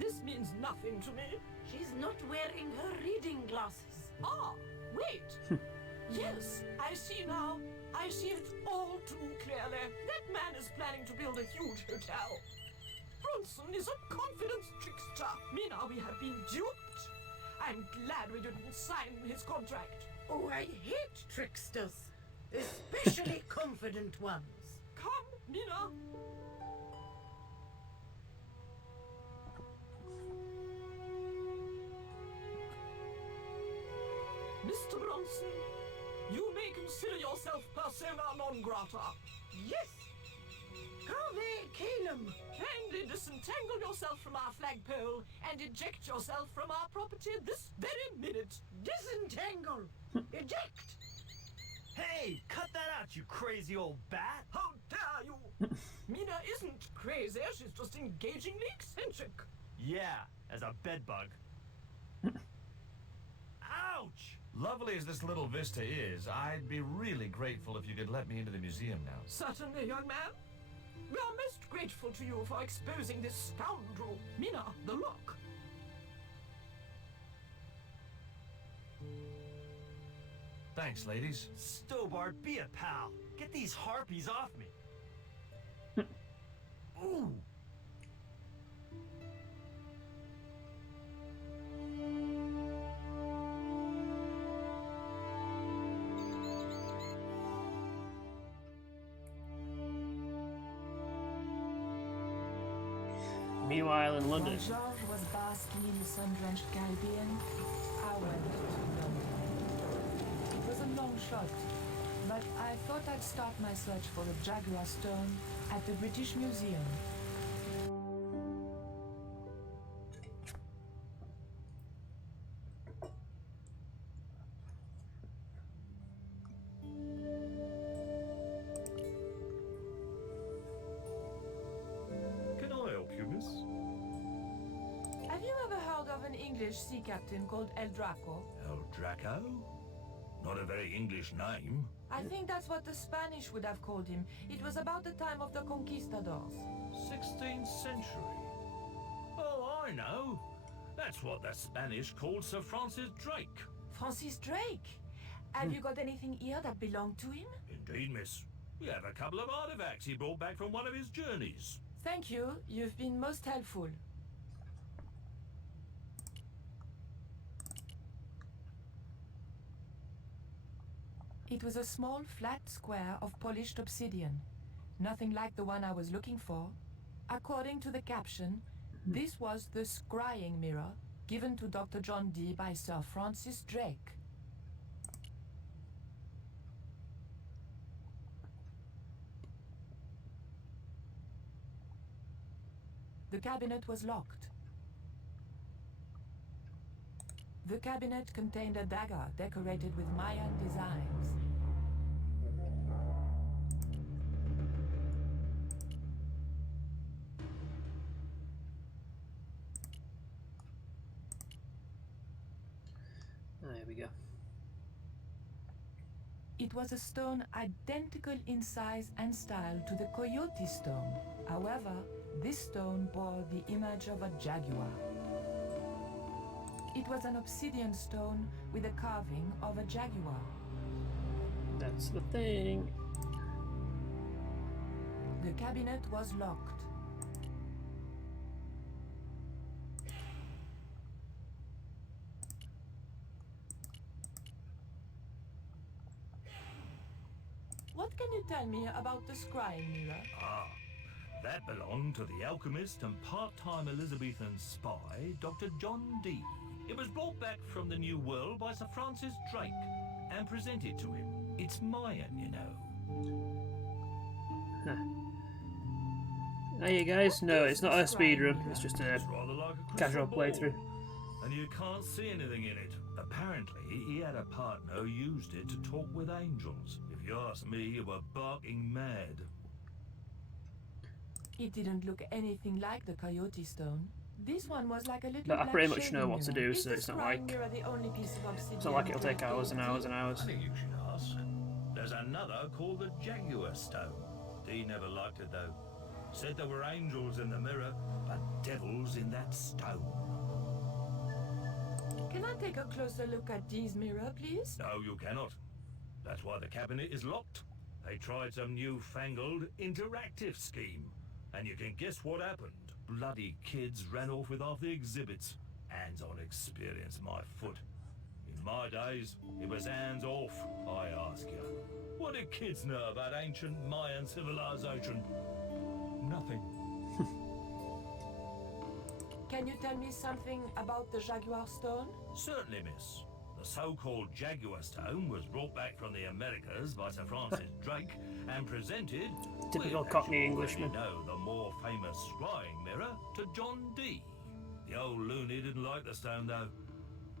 This means nothing to me. She's not wearing her reading glasses. Ah, wait. Yes, I see now. I see it all too clearly. That man is planning to build a huge hotel. Bronson is a confidence trickster. Mina, we have been duped. I'm glad we didn't sign his contract. Oh, I hate tricksters. Especially confident ones. Come, Mina. Mr. Bronson, you may consider yourself persona non grata. Yes! Harvey Keenum! Kindly disentangle yourself from our flagpole and eject yourself from our property this very minute. Disentangle! Eject! Hey, cut that out, you crazy old bat! How dare you! Mina isn't crazy, she's just engagingly eccentric. Yeah, as a bedbug. Ouch! Lovely as this little vista is, I'd be really grateful if you could let me into the museum now. Certainly, young man. We are most grateful to you for exposing this scoundrel. Mina, the lock. Thanks, ladies. Stobart, be a pal. Get these harpies off me. Ooh! Meanwhile, in London. While George was basking in the sun-drenched Caribbean, I went to London. It was a long shot, but I thought I'd start my search for the Jaguar stone at the British Museum. Can I help you, miss? Have you ever heard of an English sea captain called El Draco? El Draco? Not a very English name. I think that's what the Spanish would have called him. It was about the time of the conquistadors. 16th century. Oh, I know. That's what the Spanish called Sir Francis Drake. Francis Drake? Have you got anything here that belonged to him? Indeed, miss. We have a couple of artifacts he brought back from one of his journeys. Thank you. You've been most helpful. It was a small, flat square of polished obsidian. Nothing like the one I was looking for. According to the caption, this was the scrying mirror given to Dr. John Dee by Sir Francis Drake. The cabinet was locked. The cabinet contained a dagger decorated with Mayan designs. There we go. It was a stone identical in size and style to the Coyote stone. However, this stone bore the image of a jaguar. It was an obsidian stone with a carving of a jaguar. That's the thing. The cabinet was locked. What can you tell me about the scrying mirror? Ah, that belonged to the alchemist and part-time Elizabethan spy, Dr. John Dee. It was brought back from the New World by Sir Francis Drake and presented to him. It's Mayan, you know. Hey guys, no, it's not a speedrun, it's just a It's rather like a casual crystal ball, playthrough. and you can't see anything in it. Apparently, he had a partner who used it to talk with angels. If you ask me, you were barking mad. It didn't look anything like the Coyote stone. This one was like a little But I black pretty much shading know what to mirror. do, Is so the it's not scrying like mirror the only piece of obsidian it's not like it'll take that hours and hours and hours. I think you should ask. There's another called the Jaguar Stone. Dee never liked it though. Said there were angels in the mirror, but devils in that stone. Can I take a closer look at this mirror, please? No, you cannot. That's why the cabinet is locked. They tried some newfangled interactive scheme. And you can guess what happened. Bloody kids ran off with half the exhibits. Hands-on experience, my foot. In my days, it was hands off, I ask you. What do kids know about ancient Mayan civilization? Nothing. Can you tell me something about the Jaguar stone? Certainly, miss. The so-called Jaguar stone was brought back from the Americas by Sir Francis Drake and presented, Typical with, Cockney as you Englishman. already know, the more famous scrying mirror to John Dee. The old loony didn't like the stone, though.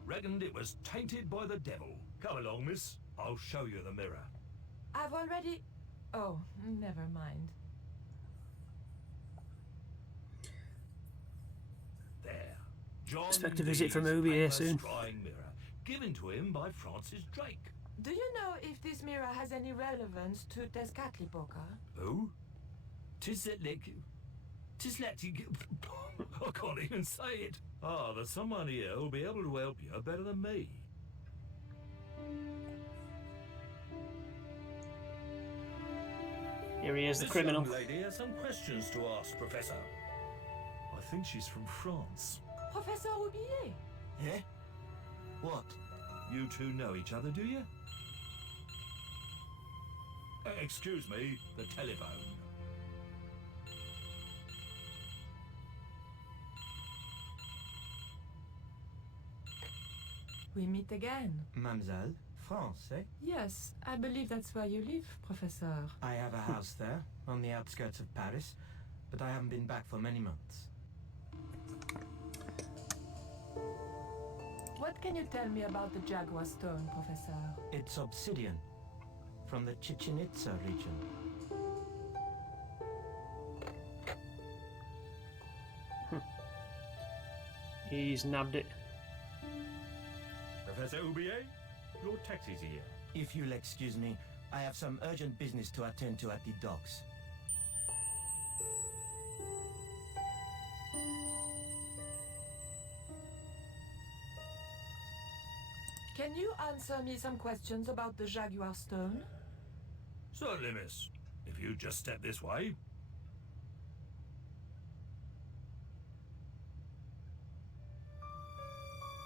Reckoned it was tainted by the devil. Come along, miss. I'll show you the mirror. I've already... Oh, never mind. There. John Expect a visit from Dee's Ubi here famous soon. scrying mirror, given to him by Francis Drake. Do you know if this mirror has any relevance to Tezcatlipoca? Who? Tislek... I can't even say it. Ah, there's someone here who'll be able to help you better than me. Here he is, the This criminal. young lady has some questions to ask, Professor. I think she's from France. Professor Roubillier? Yeah? What? You two know each other, do you? Excuse me, the telephone. We meet again. Mademoiselle, France, eh? Yes, I believe that's where you live, Professor. I have a house there, on the outskirts of Paris, but I haven't been back for many months. What can you tell me about the Jaguar stone, Professor? It's obsidian, from the Chichen Itza region. He's nabbed it. Professor Oubier, your taxi's here. If you'll excuse me, I have some urgent business to attend to at the docks. Can you answer me some questions about the Jaguar stone? Certainly, miss. If you just step this way.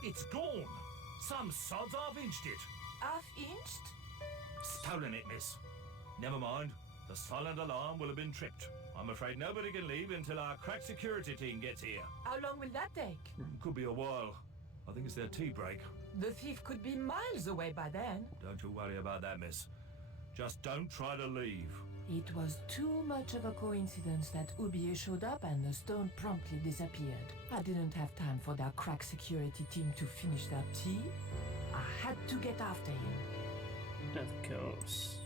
It's gone. Some sods half-inched it. Half-inched? Stolen it, miss. Never mind. The silent alarm will have been tripped. I'm afraid nobody can leave until our crack security team gets here. How long will that take? Could be a while. I think it's their tea break. The thief could be miles away by then. Don't you worry about that, miss. Just don't try to leave. It was too much of a coincidence that Oubier showed up and the stone promptly disappeared. I didn't have time for their crack security team to finish their tea. I had to get after him. Of course.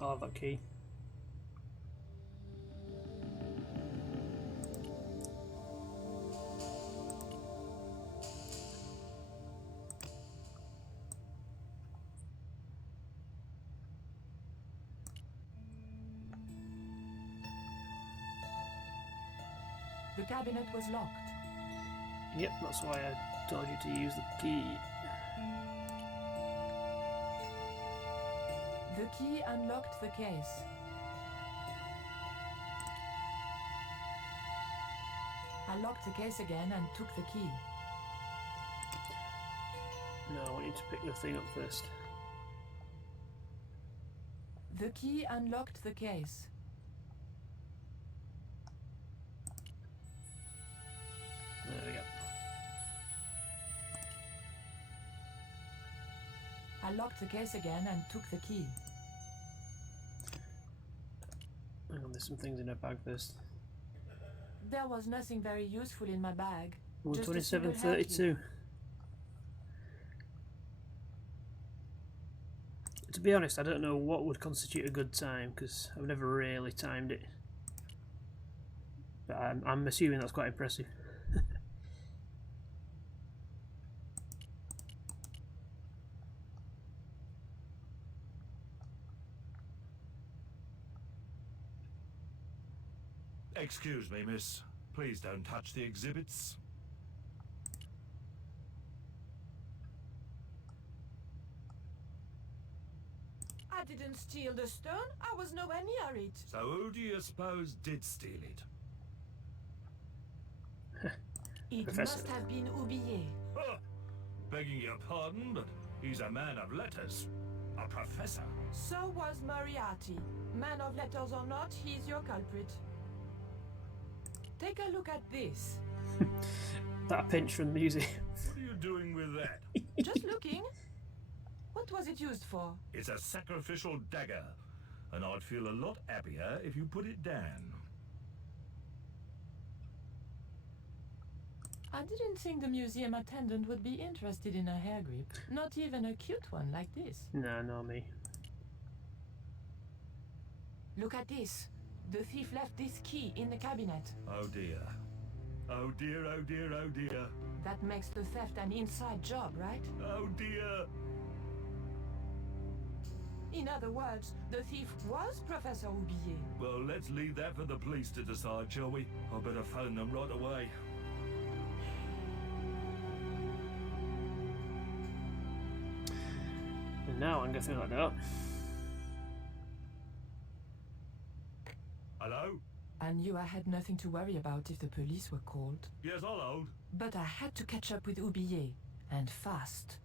I'll have that key. The cabinet was locked. Yep, that's why I told you to use the key. The key unlocked the case. I locked the case again and took the key. No, I want you to pick the thing up first. The key unlocked the case. There we go. I locked the case again and took the key. Hang on, there's some things in her bag first. There was nothing very useful in my bag. Just a 127.32. To be honest, I don't know what would constitute a good time because I've never really timed it. But I'm assuming that's quite impressive. Excuse me, miss. Please don't touch the exhibits. I didn't steal the stone. I was nowhere near it. So who do you suppose did steal it? It Professor. must have been Oublié. Huh. Begging your pardon, but he's a man of letters. A professor. So was Moriarty. Man of letters or not, he's your culprit. Take a look at this. That pinch from the museum. What are you doing with that? Just looking. What was it used for? It's a sacrificial dagger, and I'd feel a lot happier if you put it down. I didn't think the museum attendant would be interested in a hair grip. Not even a cute one like this. Nah, not me. Look at this. The thief left this key in the cabinet. Oh dear. Oh dear, oh dear, oh dear. That makes the theft an inside job, right? Oh dear. In other words, the thief was Professor Oublié. Well, let's leave that for the police to decide, shall we? I better phone them right away. And now I can go through like that. Hello? I knew I had nothing to worry about if the police were called. Yes, hello. But I had to catch up with Oublié, and fast.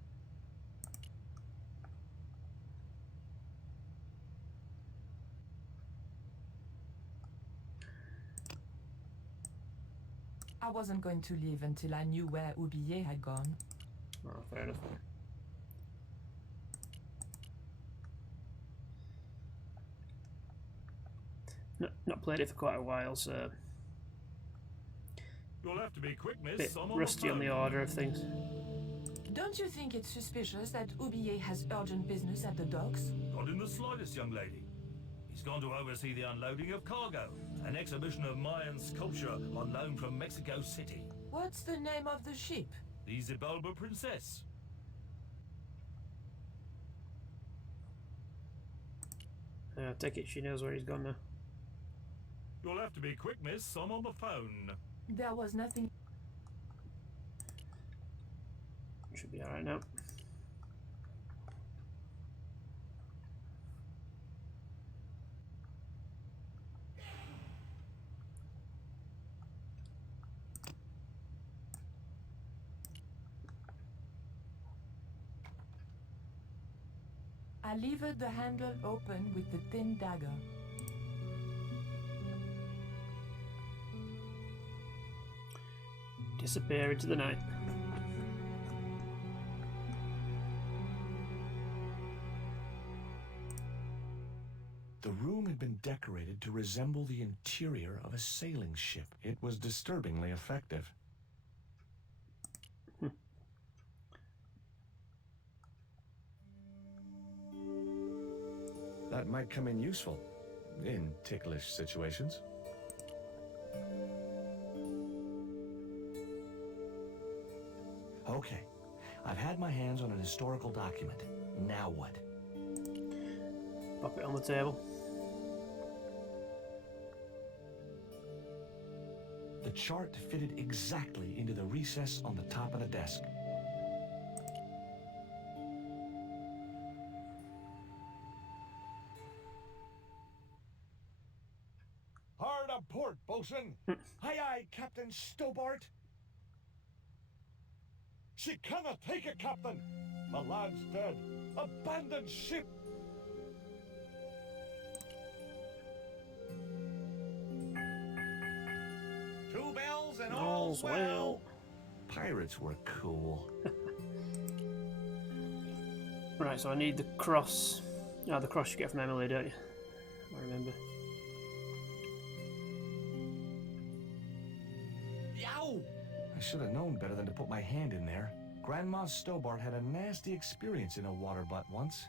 I wasn't going to leave until I knew where Oublié had gone. Oh, fair enough. Not played it for quite a while, so You'll have to be quick, miss. bit I'm rusty on the order of things. Don't you think it's suspicious that Oublié has urgent business at the docks? Not in the slightest, young lady. He's gone to oversee the unloading of cargo, an exhibition of Mayan sculpture on loan from Mexico City. What's the name of the ship? The Xibalba Princess. I take it she knows where he's gone now. You'll have to be quick, miss. I'm on the phone. There was nothing. Should be alright now. I levered the handle open with the thin dagger. Disappear into the night. The room had been decorated to resemble the interior of a sailing ship. It was disturbingly effective. That might come in useful in ticklish situations. Okay, I've had my hands on an historical document. Now what? Pop it on the table. The chart fitted exactly into the recess on the top of the desk. Hard a port, bosun. Aye, aye, Captain Stobart. She cannot take it, Captain. The lad's dead. Abandoned ship. Two bells and All's well. Pirates were cool. Right, so I need the cross. Oh, the cross you get from Emily, don't you? I remember. Yow! I should have known better than to put my hand in there. Grandma Stobart had a nasty experience in a water butt once.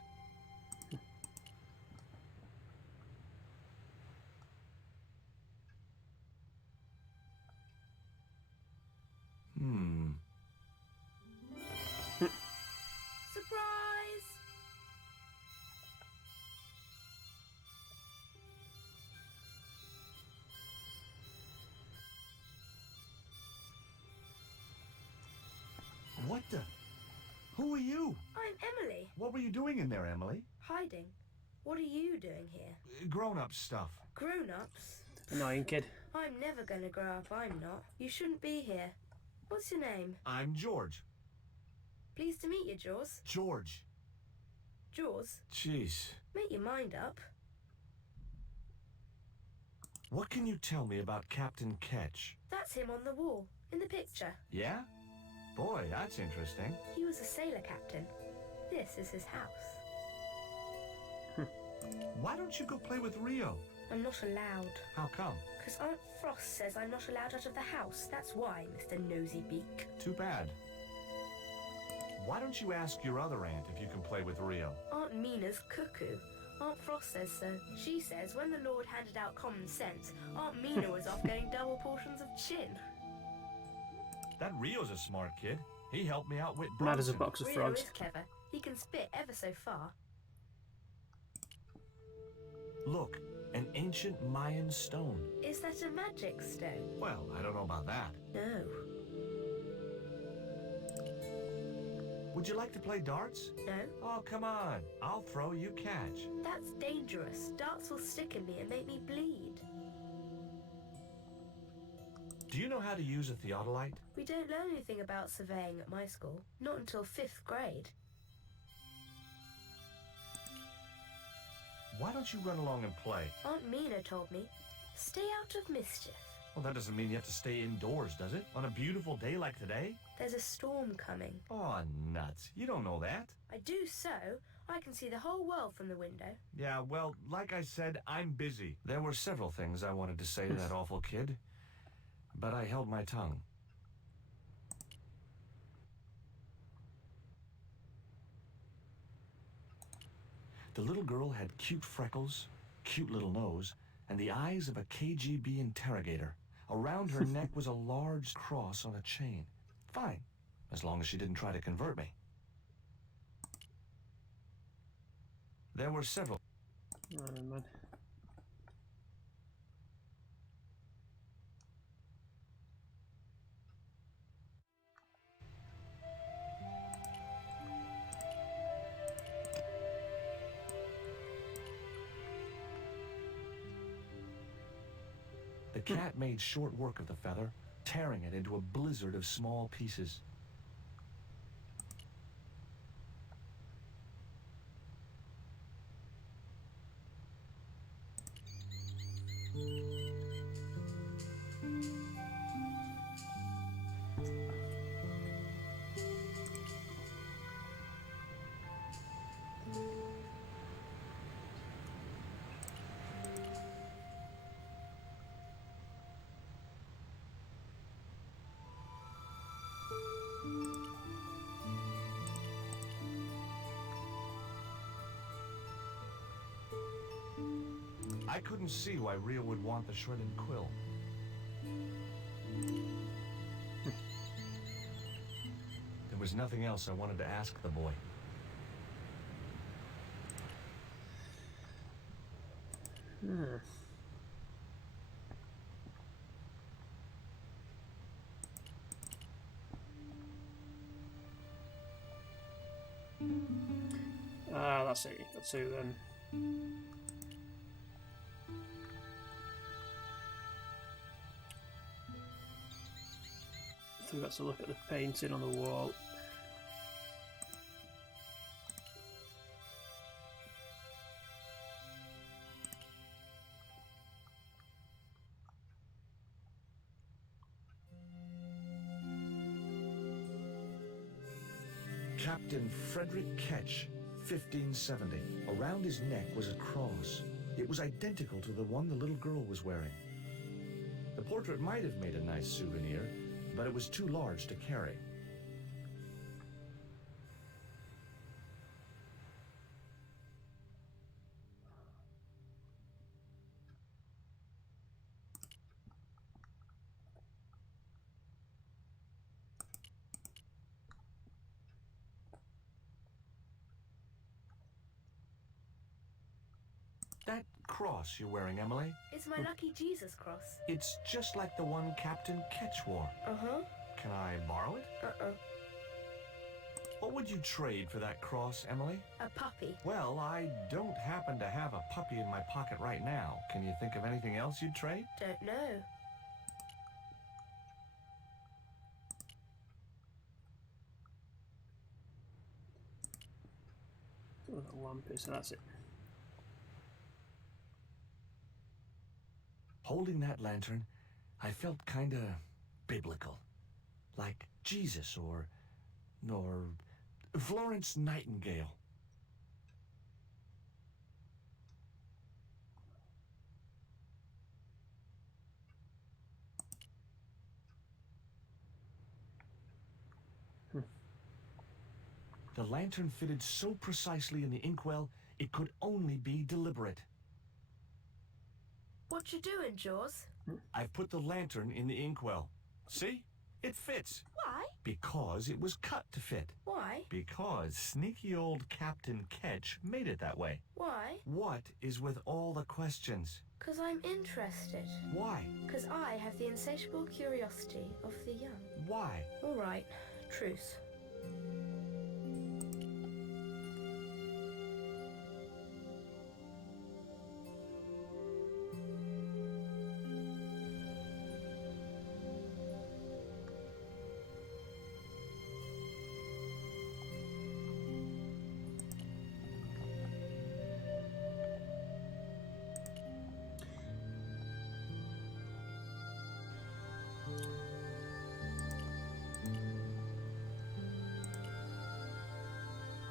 Surprise! are you? I'm Emily. What were you doing in there, Emily? Hiding. What are you doing here? Grown-up stuff. Grown-ups? Annoying kid. I'm never gonna grow up, I'm not. You shouldn't be here. What's your name? I'm George. Pleased to meet you, Jaws. George. Jaws? Jeez. Make your mind up. What can you tell me about Captain Ketch? That's him on the wall, in the picture. Yeah? Boy, that's interesting. He was a sailor captain. This is his house. Why don't you go play with Rio? I'm not allowed. How come? Because Aunt Frost says I'm not allowed out of the house. That's why, Mr. Nosy Beak. Too bad. Why don't you ask your other aunt if you can play with Rio? Aunt Mina's cuckoo. Aunt Frost says so. She says when the Lord handed out common sense, Aunt Mina was off getting double portions of chin. That Rio's a smart kid. He helped me out with Mad as a Bronson. box of Rio frogs. is clever. He can spit ever so far. Look, an ancient Mayan stone. Is that a magic stone? Well, I don't know about that. No. Would you like to play darts? No? Oh, come on. I'll throw, you catch. That's dangerous. Darts will stick in me and make me bleed. Do you know how to use a theodolite? We don't learn anything about surveying at my school. Not until 5th grade. Why don't you run along and play? Aunt Mina told me, stay out of mischief. Well, that doesn't mean you have to stay indoors, does it? On a beautiful day like today? There's a storm coming. Oh, nuts. You don't know that. I do so. I can see the whole world from the window. Yeah, well, like I said, I'm busy. There were several things I wanted to say to that awful kid, but I held my tongue. The little girl had cute freckles, cute little nose, and the eyes of a KGB interrogator. Around her neck was a large cross on a chain. Fine, as long as she didn't try to convert me. There were several. Oh, man. The cat made short work of the feather, tearing it into a blizzard of small pieces. I couldn't see why Rio would want the shredded quill. There was nothing else I wanted to ask the boy. Ah, that's it. Got to So we've got to look at the painting on the wall. Captain Frederick Ketch, 1570. Around his neck was a cross. It was identical to the one the little girl was wearing. The portrait might have made a nice souvenir, but it was too large to carry. That cross you're wearing, Emily? It's my lucky Jesus cross. It's just like the one Captain Ketch wore. Uh-huh. Can I borrow it? Uh-uh. What would you trade for that cross, Emily? A puppy. Well, I don't happen to have a puppy in my pocket right now. Can you think of anything else you'd trade? Don't know. Oh, the lamp is, so that's it. Holding that lantern, I felt kinda biblical. Like Jesus or Florence Nightingale. The lantern fitted so precisely in the inkwell, it could only be deliberate. What you doing, Jaws? I've put the lantern in the inkwell. See? It fits. Why? Because it was cut to fit. Why? Because sneaky old Captain Ketch made it that way. Why? What is with all the questions? 'Cause I'm interested. Why? 'Cause I have the insatiable curiosity of the young. Why? All right. Truce.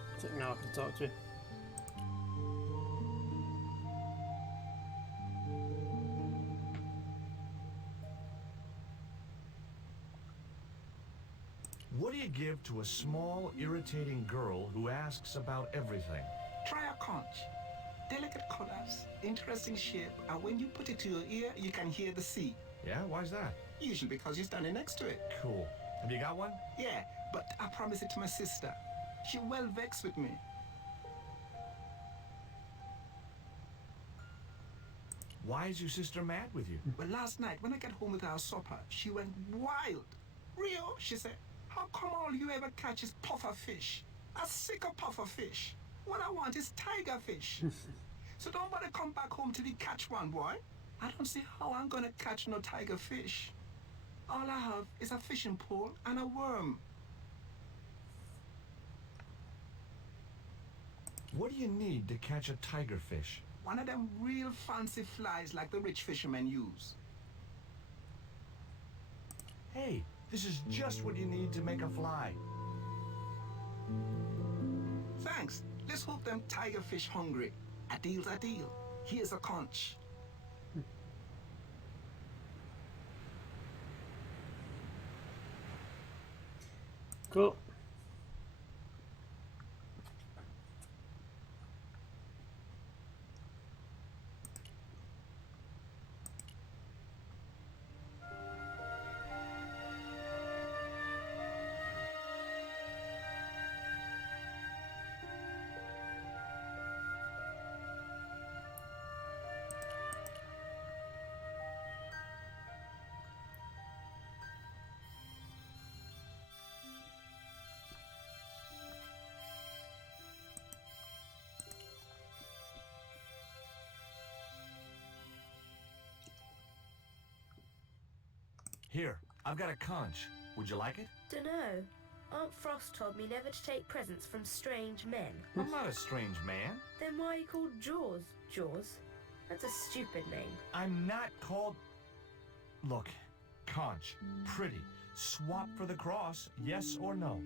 I think now I can talk to him. What do you give to a small, irritating girl who asks about everything? Try a conch. Delicate colors, interesting shape, and when you put it to your ear, you can hear the sea. Yeah, why's that? Usually because you're standing next to it. Cool. Have you got one? Yeah, but I promised it to my sister. She well vexed with me. Why is your sister mad with you? Well, last night when I got home with our supper, she went wild. Rio, she said, how come all you ever catch is puffer fish? A sicker puffer fish. What I want is tiger fish. So don't bother come back home till you catch one, boy. I don't see how I'm gonna catch no tiger fish. All I have is a fishing pole and a worm. What do you need to catch a tiger fish? One of them real fancy flies like the rich fishermen use. Hey, this is just what you need to make a fly. Thanks. Let's hope them tiger fish hungry. A deal's a deal. Here's a conch. Cool. Here, I've got a conch. Would you like it? Dunno. Aunt Frost told me never to take presents from strange men. I'm not a strange man. Then why are you called Jaws? Jaws? That's a stupid name. I'm not called... Look, conch, pretty. Swap for the cross, yes or no?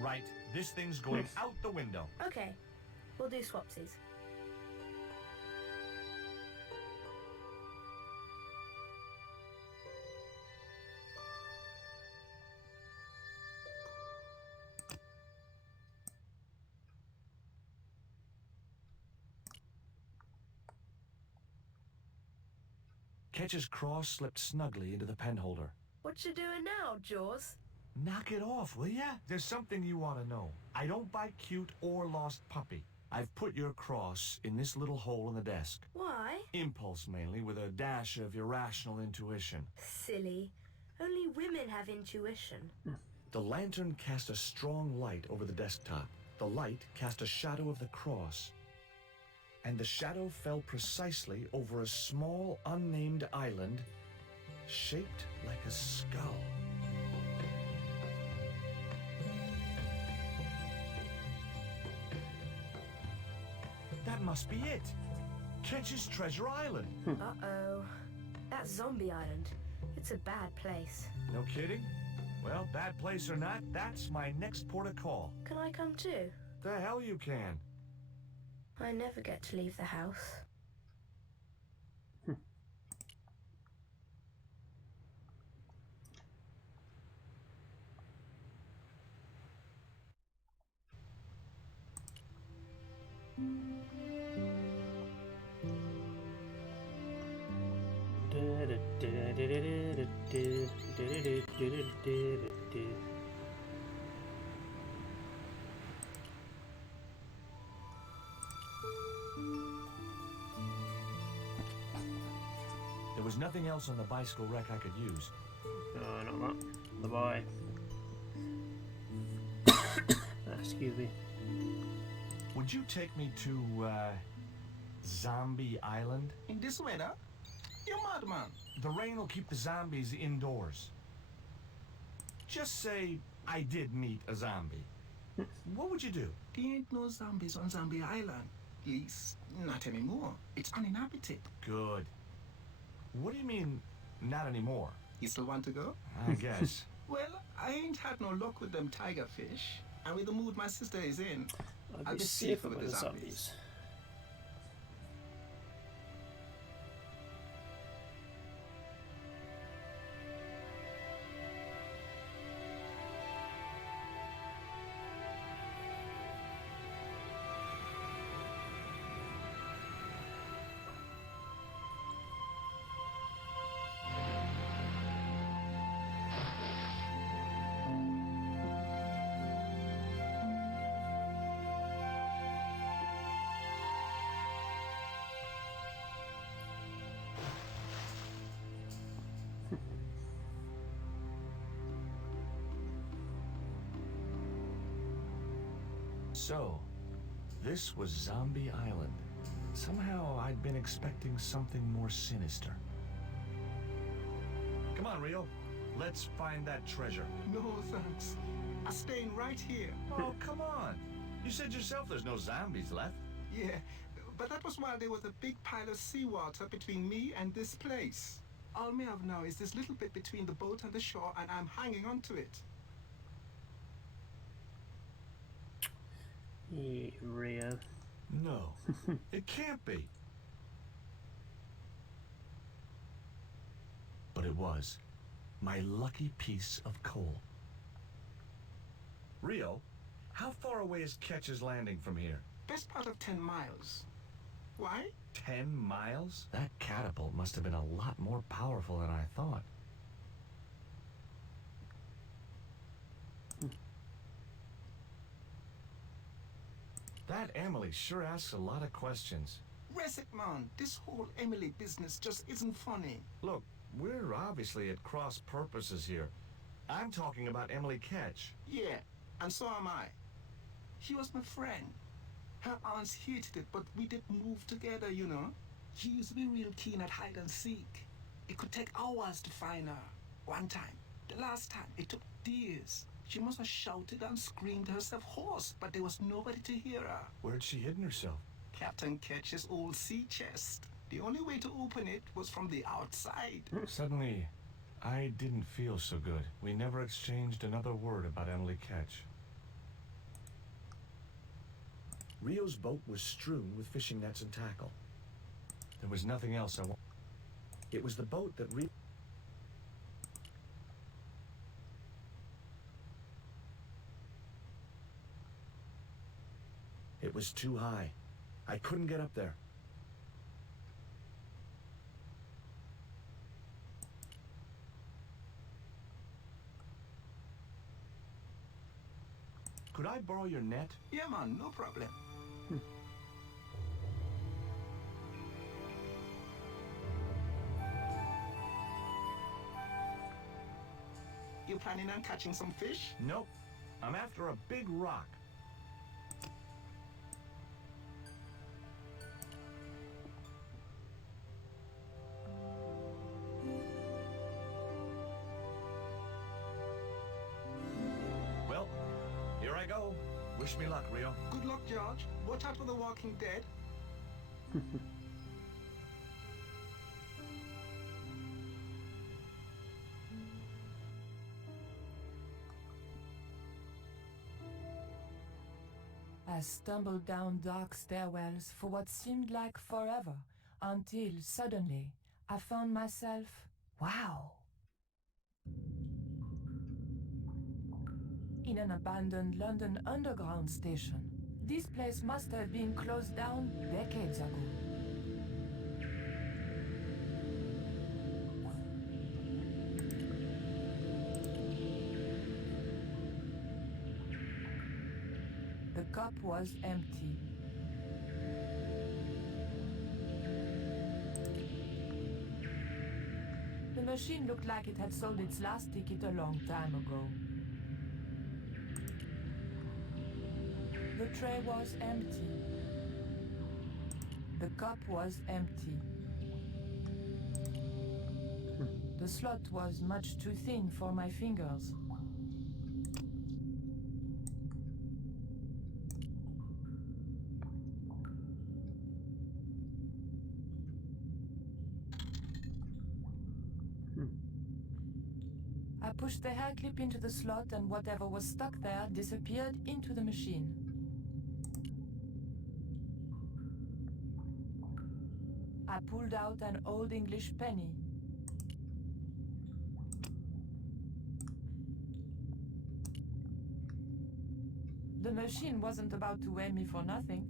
Right, this thing's going out the window. Okay, we'll do swapsies. Ketch's cross slipped snugly into the penholder. What you doing now, Jaws? Knock it off, will ya? There's something you want to know. I don't buy cute or lost puppy. I've put your cross in this little hole in the desk. Why? Impulse mainly, with a dash of irrational intuition. Silly. Only women have intuition. The lantern cast a strong light over the desktop. The light cast a shadow of the cross. And the shadow fell precisely over a small, unnamed island shaped like a skull. That must be it. Ketch's Treasure Island. Uh-oh. That's Zombie Island. It's a bad place. No kidding? Well, bad place or not, that's my next port of call. Can I come too? The hell you can. I never get to leave the house. There was nothing else on the bicycle wreck I could use. No, not that. The boy. Excuse me. Would you take me to, Zombie Island? In this weather? You're madman. The rain will keep the zombies indoors. Just say I did meet a zombie. What would you do? There ain't no zombies on Zombie Island. At least, not anymore. It's uninhabited. Good. What do you mean, not anymore? You still want to go? I guess. Well, I ain't had no luck with them tiger fish. And with the mood my sister is in, I'll be safer with the zombies. So, this was Zombie Island. Somehow I'd been expecting something more sinister. Come on, Rio. Let's find that treasure. No, thanks. I'm staying right here. Oh, come on. You said yourself there's no zombies left. Yeah, but that was while there was a big pile of seawater between me and this place. All me have now is this little bit between the boat and the shore, and I'm hanging on to it. Yeah, Rio. No, it can't be. But it was. My lucky piece of coal. Rio, how far away is Ketch's Landing from here? Best part of 10 miles. Why? 10 miles? That catapult must have been a lot more powerful than I thought. That Emily sure asks a lot of questions. Rest it, man. This whole Emily business just isn't funny. Look, we're obviously at cross purposes here. I'm talking about Emily Ketch. Yeah, and so am I. She was my friend. Her aunts hated it, but we did move together, you know. She used to be real keen at hide and seek. It could take hours to find her. One time, the last time, it took days. She must have shouted and screamed herself hoarse, but there was nobody to hear her. Where'd she hidden herself? Captain Ketch's old sea chest. The only way to open it was from the outside. Suddenly, I didn't feel so good. We never exchanged another word about Emily Ketch. Rio's boat was strewn with fishing nets and tackle. There was nothing else I wanted. It was the boat that Rio... It was too high. I couldn't get up there. Could I borrow your net? Yeah, man, no problem. If you planning on catching some fish? Nope. I'm after a big rock. Well, here I go. Wish me luck, Rio. Good luck, George. Watch out for the Walking Dead. I stumbled down dark stairwells for what seemed like forever, until suddenly I found myself, wow, in an abandoned London Underground station. This place must have been closed down decades ago. The cup was empty. The machine looked like it had sold its last ticket a long time ago. The tray was empty. The cup was empty. The slot was much too thin for my fingers. I pushed the hair clip into the slot and whatever was stuck there disappeared into the machine. I pulled out an old English penny. The machine wasn't about to weigh me for nothing.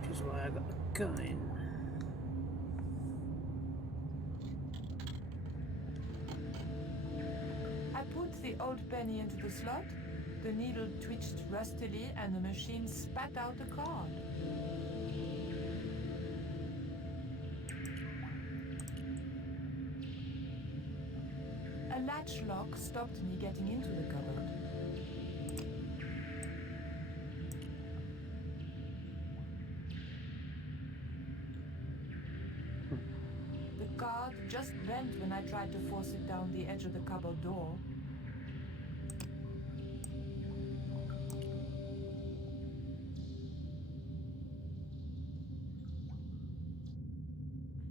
Which is why I got the coin. I put the old penny into the slot, the needle twitched rustily and the machine spat out a card. A latch lock stopped me getting into the cupboard. The card just bent when I tried to force it down the edge of the cupboard door.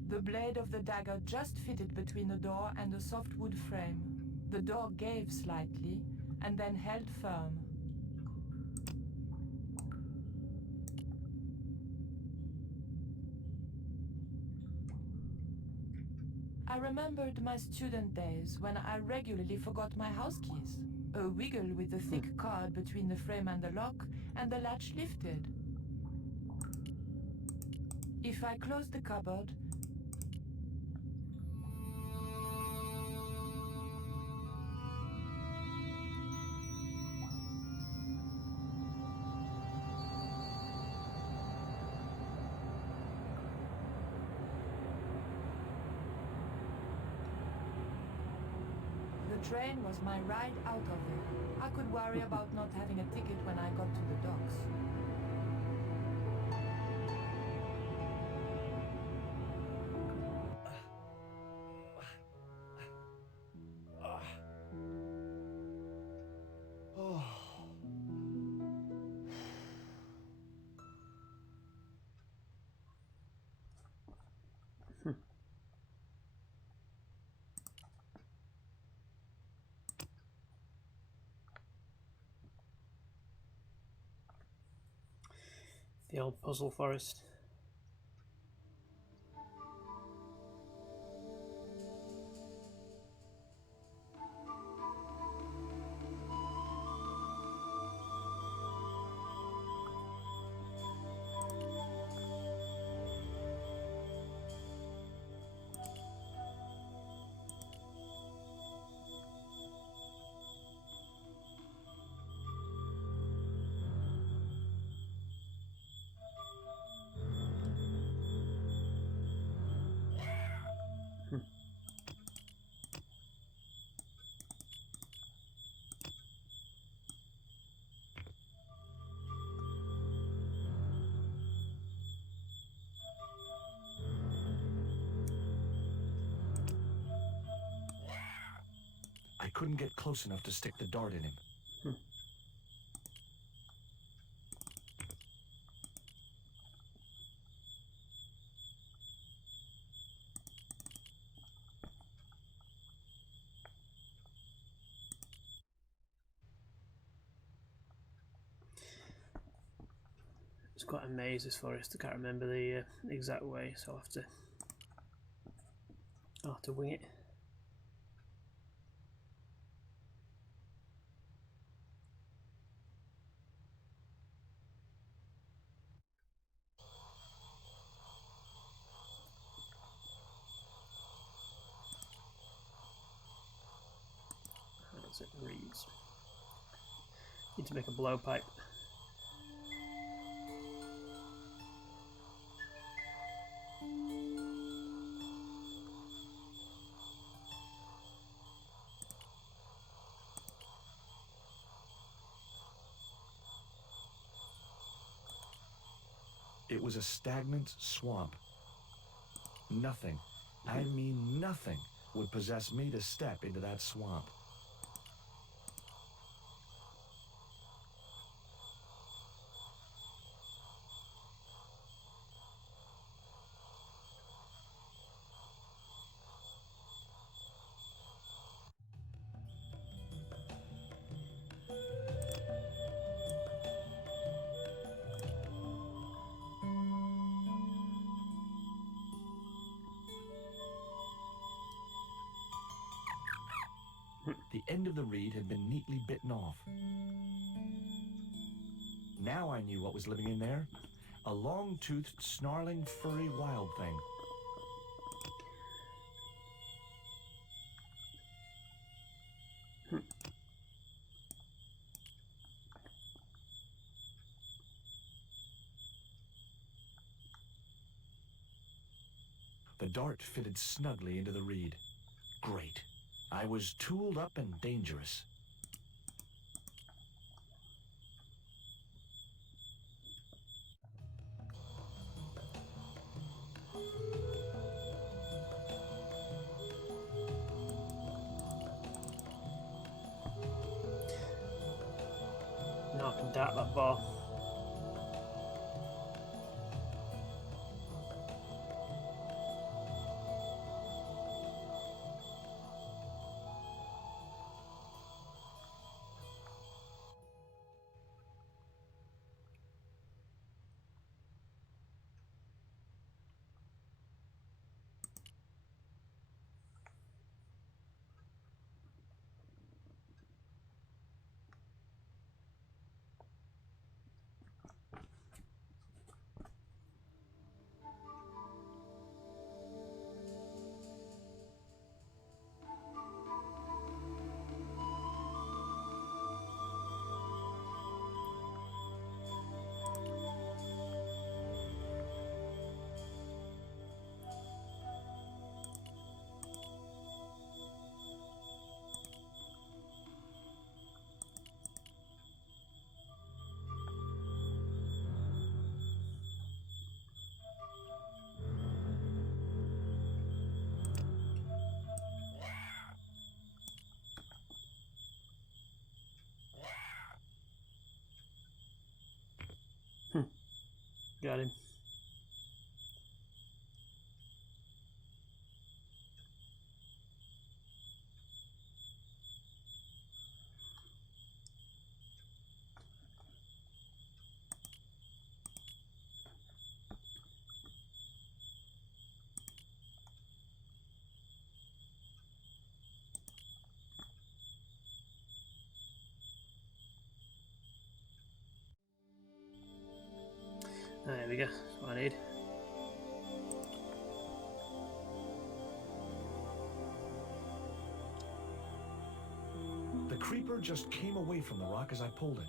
The blade of the dagger just fitted between the door and the soft wood frame. The door gave slightly and then held firm. I remembered my student days when I regularly forgot my house keys. A wiggle with the thick cord between the frame and the lock, and the latch lifted. If I closed the cupboard, the train was my ride out of it. I could worry about not having a ticket when I got to the docks. The old puzzle forest. couldn't get close enough to stick the dart in him. It's quite a maze, this forest. I can't remember the exact way, so I'll have to wing it. How does it read? Need to make a blowpipe. It was a stagnant swamp. Nothing, I mean nothing, would possess me to step into that swamp. The end of the reed had been neatly bitten off. Now I knew what was living in there. A long-toothed, snarling, furry wild thing. The dart fitted snugly into the reed. Great. I was tooled up and dangerous. Now I can dart that ball. Got him. There we go, that's what I need. The creeper just came away from the rock as I pulled it.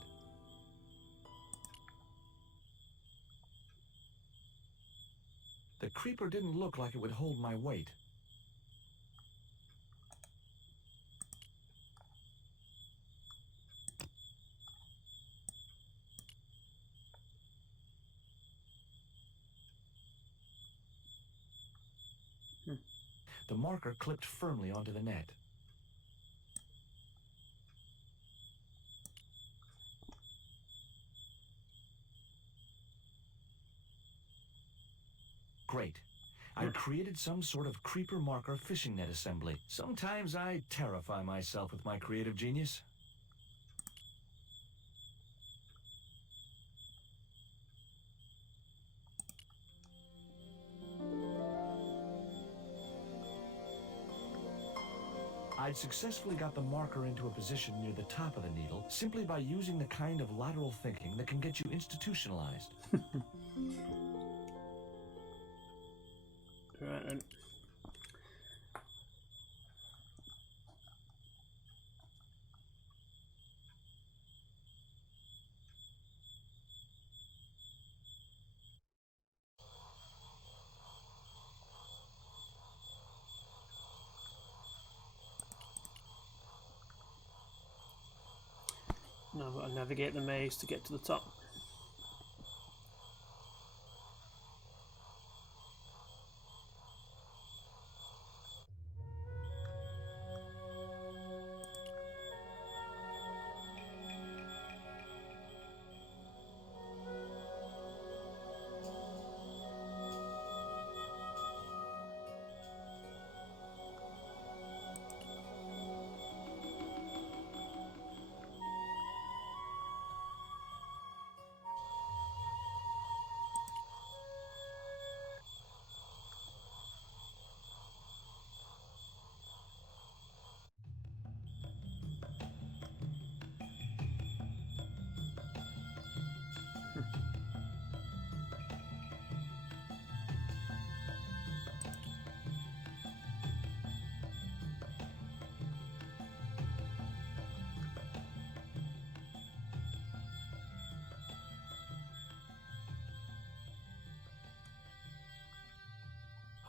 The creeper didn't look like it would hold my weight. The marker clipped firmly onto the net. Great. I created some sort of creeper marker fishing net assembly. Sometimes I terrify myself with my creative genius. I'd successfully got the marker into a position near the top of the needle simply by using the kind of lateral thinking that can get you institutionalized. Right then. Now I've got to navigate the maze to get to the top.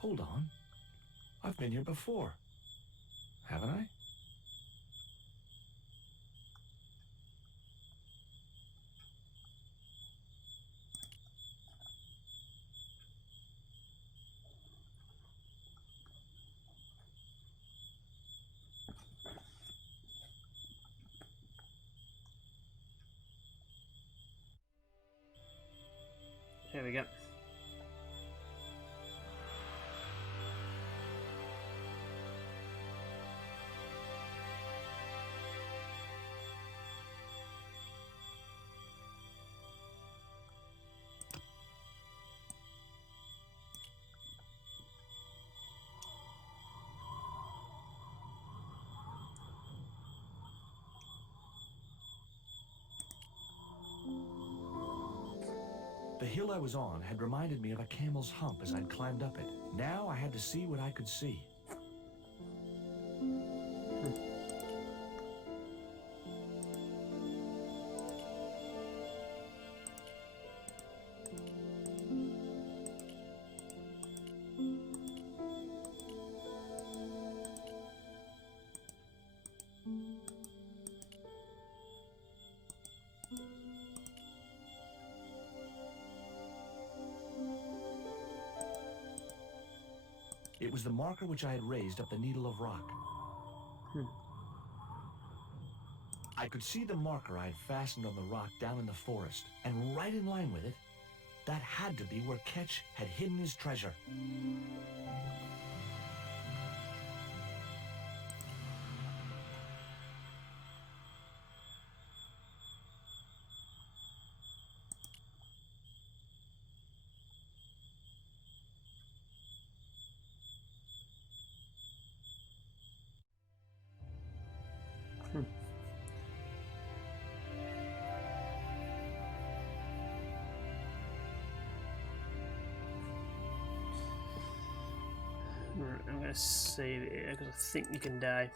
Hold on. I've been here before. Haven't I? Here we go. The hill I was on had reminded me of a camel's hump as I'd climbed up it. Now I had to see what I could see. It was the marker which I had raised up the needle of rock. I could see the marker I had fastened on the rock down in the forest, and right in line with it, that had to be where Ketch had hidden his treasure. Right, I'm going to save it here because I think you can die.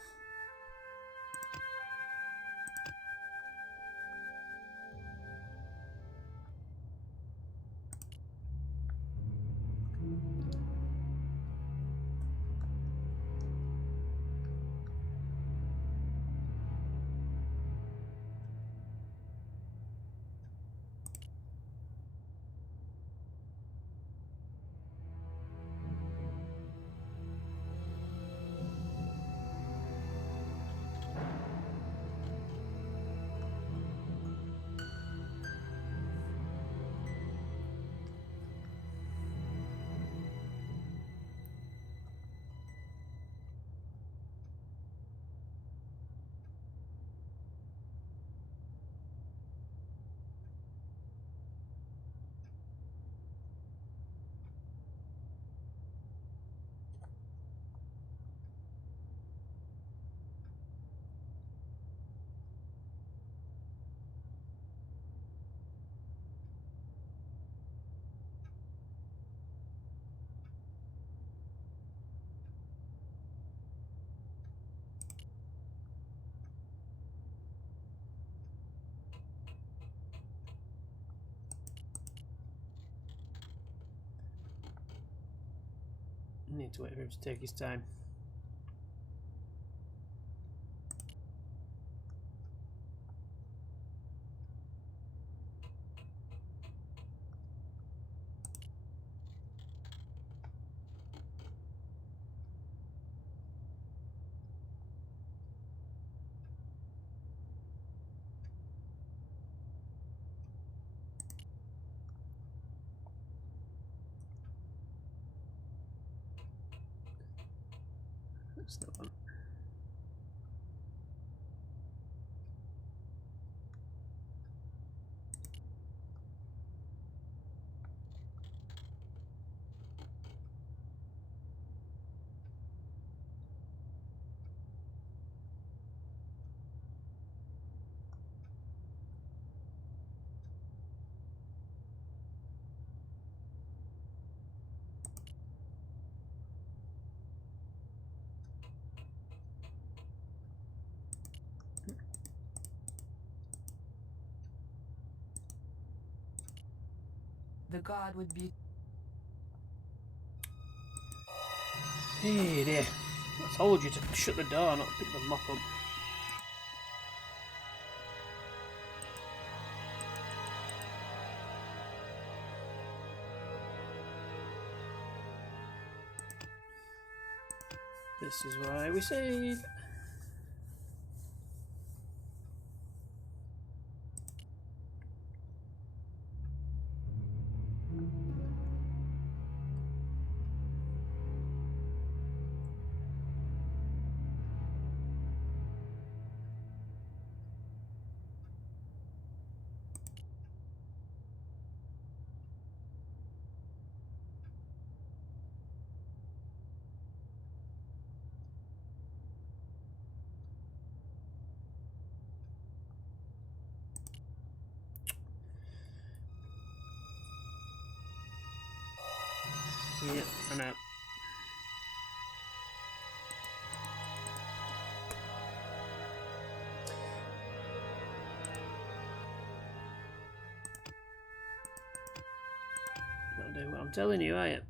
Need to wait for him to take his time. That's the one. The guard would be... Hey there. I told you to shut the door, not pick the mop up. This is why we save. Yep, I know. Not doing what I'm telling you, are you?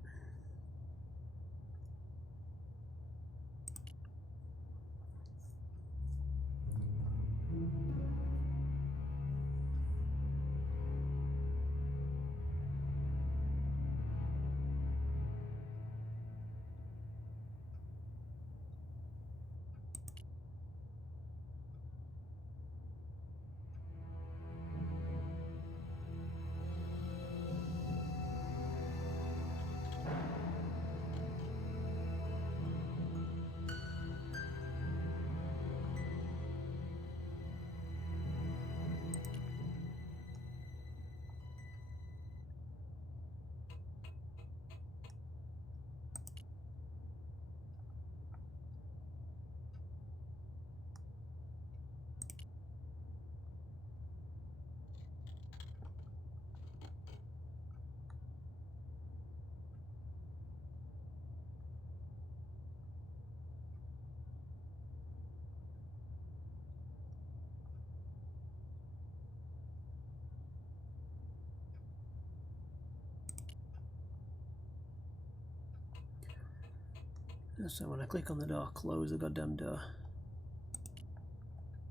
So when I click on the door, close the goddamn door.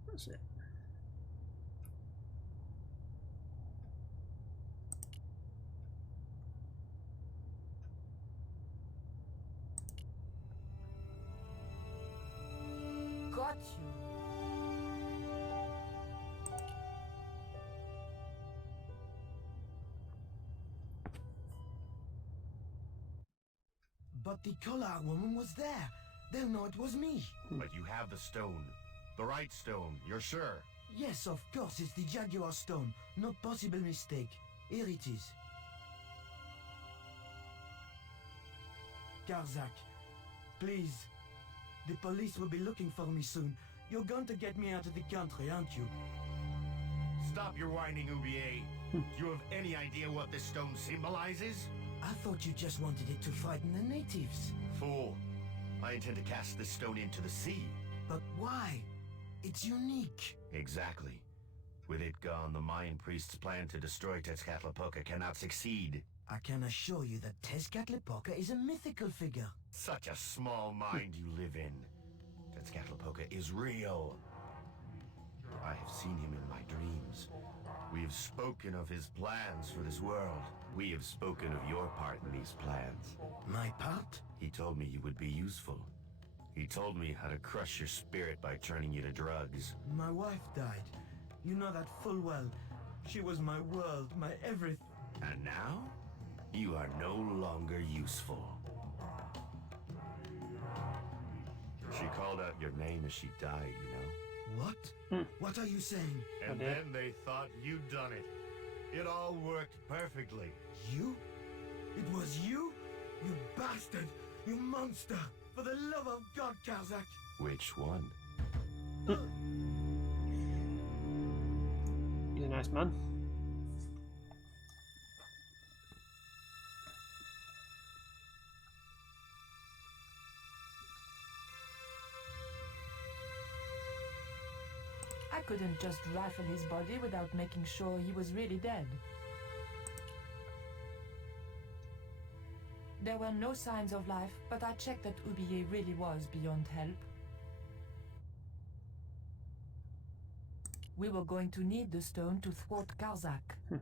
That's it. Got you. But the collar woman was there. They'll know it was me. But you have the stone. The right stone, you're sure? Yes, of course, it's the Jaguar stone. No possible mistake. Here it is. Karzak, please. The police will be looking for me soon. You're going to get me out of the country, aren't you? Stop your whining, Ubier. Do you have any idea what this stone symbolizes? I thought you just wanted it to frighten the natives. Fool. I intend to cast this stone into the sea. But why? It's unique. Exactly. With it gone, the Mayan priest's plan to destroy Tezcatlipoca cannot succeed. I can assure you that Tezcatlipoca is a mythical figure. Such a small mind you live in. Tezcatlipoca is real. I have seen him in my dreams. We have spoken of his plans for this world. We have spoken of your part in these plans. My part? He told me you would be useful. He told me how to crush your spirit by turning you to drugs. My wife died. You know that full well. She was my world, my everything. And now, you are no longer useful. She called out your name as she died, you know? What? What are you saying? And then they thought you'd done it. It all worked perfectly. You? It was you? You bastard! You monster! For the love of God, Karzak! Which one? He's a nice man. I couldn't just rifle his body without making sure he was really dead. There were no signs of life, but I checked that Oublié really was beyond help. We were going to need the stone to thwart Karzak.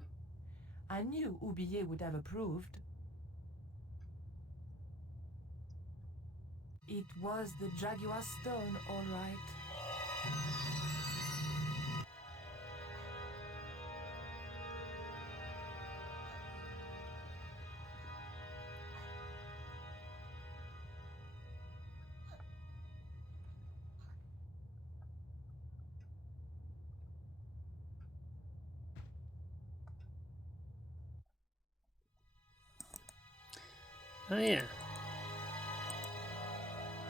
I knew Oublié would have approved. It was the Jaguar stone, all right. Oh yeah.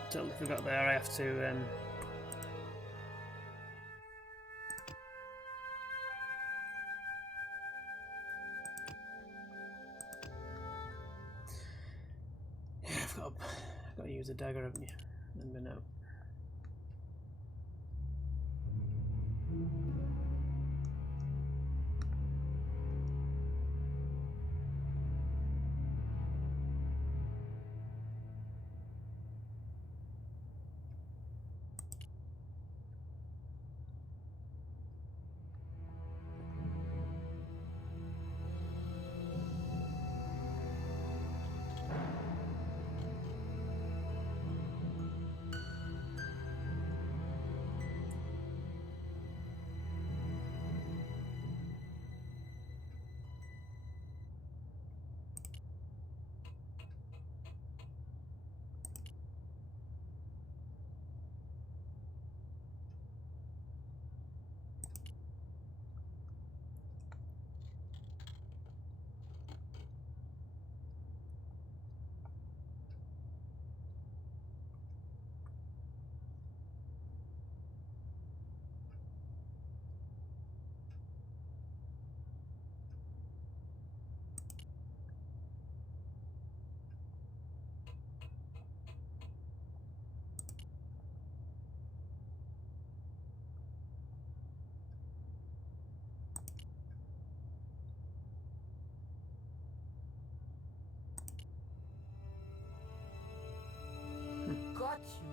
Totally forgot there. I have to yeah, I've got to use a dagger, haven't you? And no. Got you.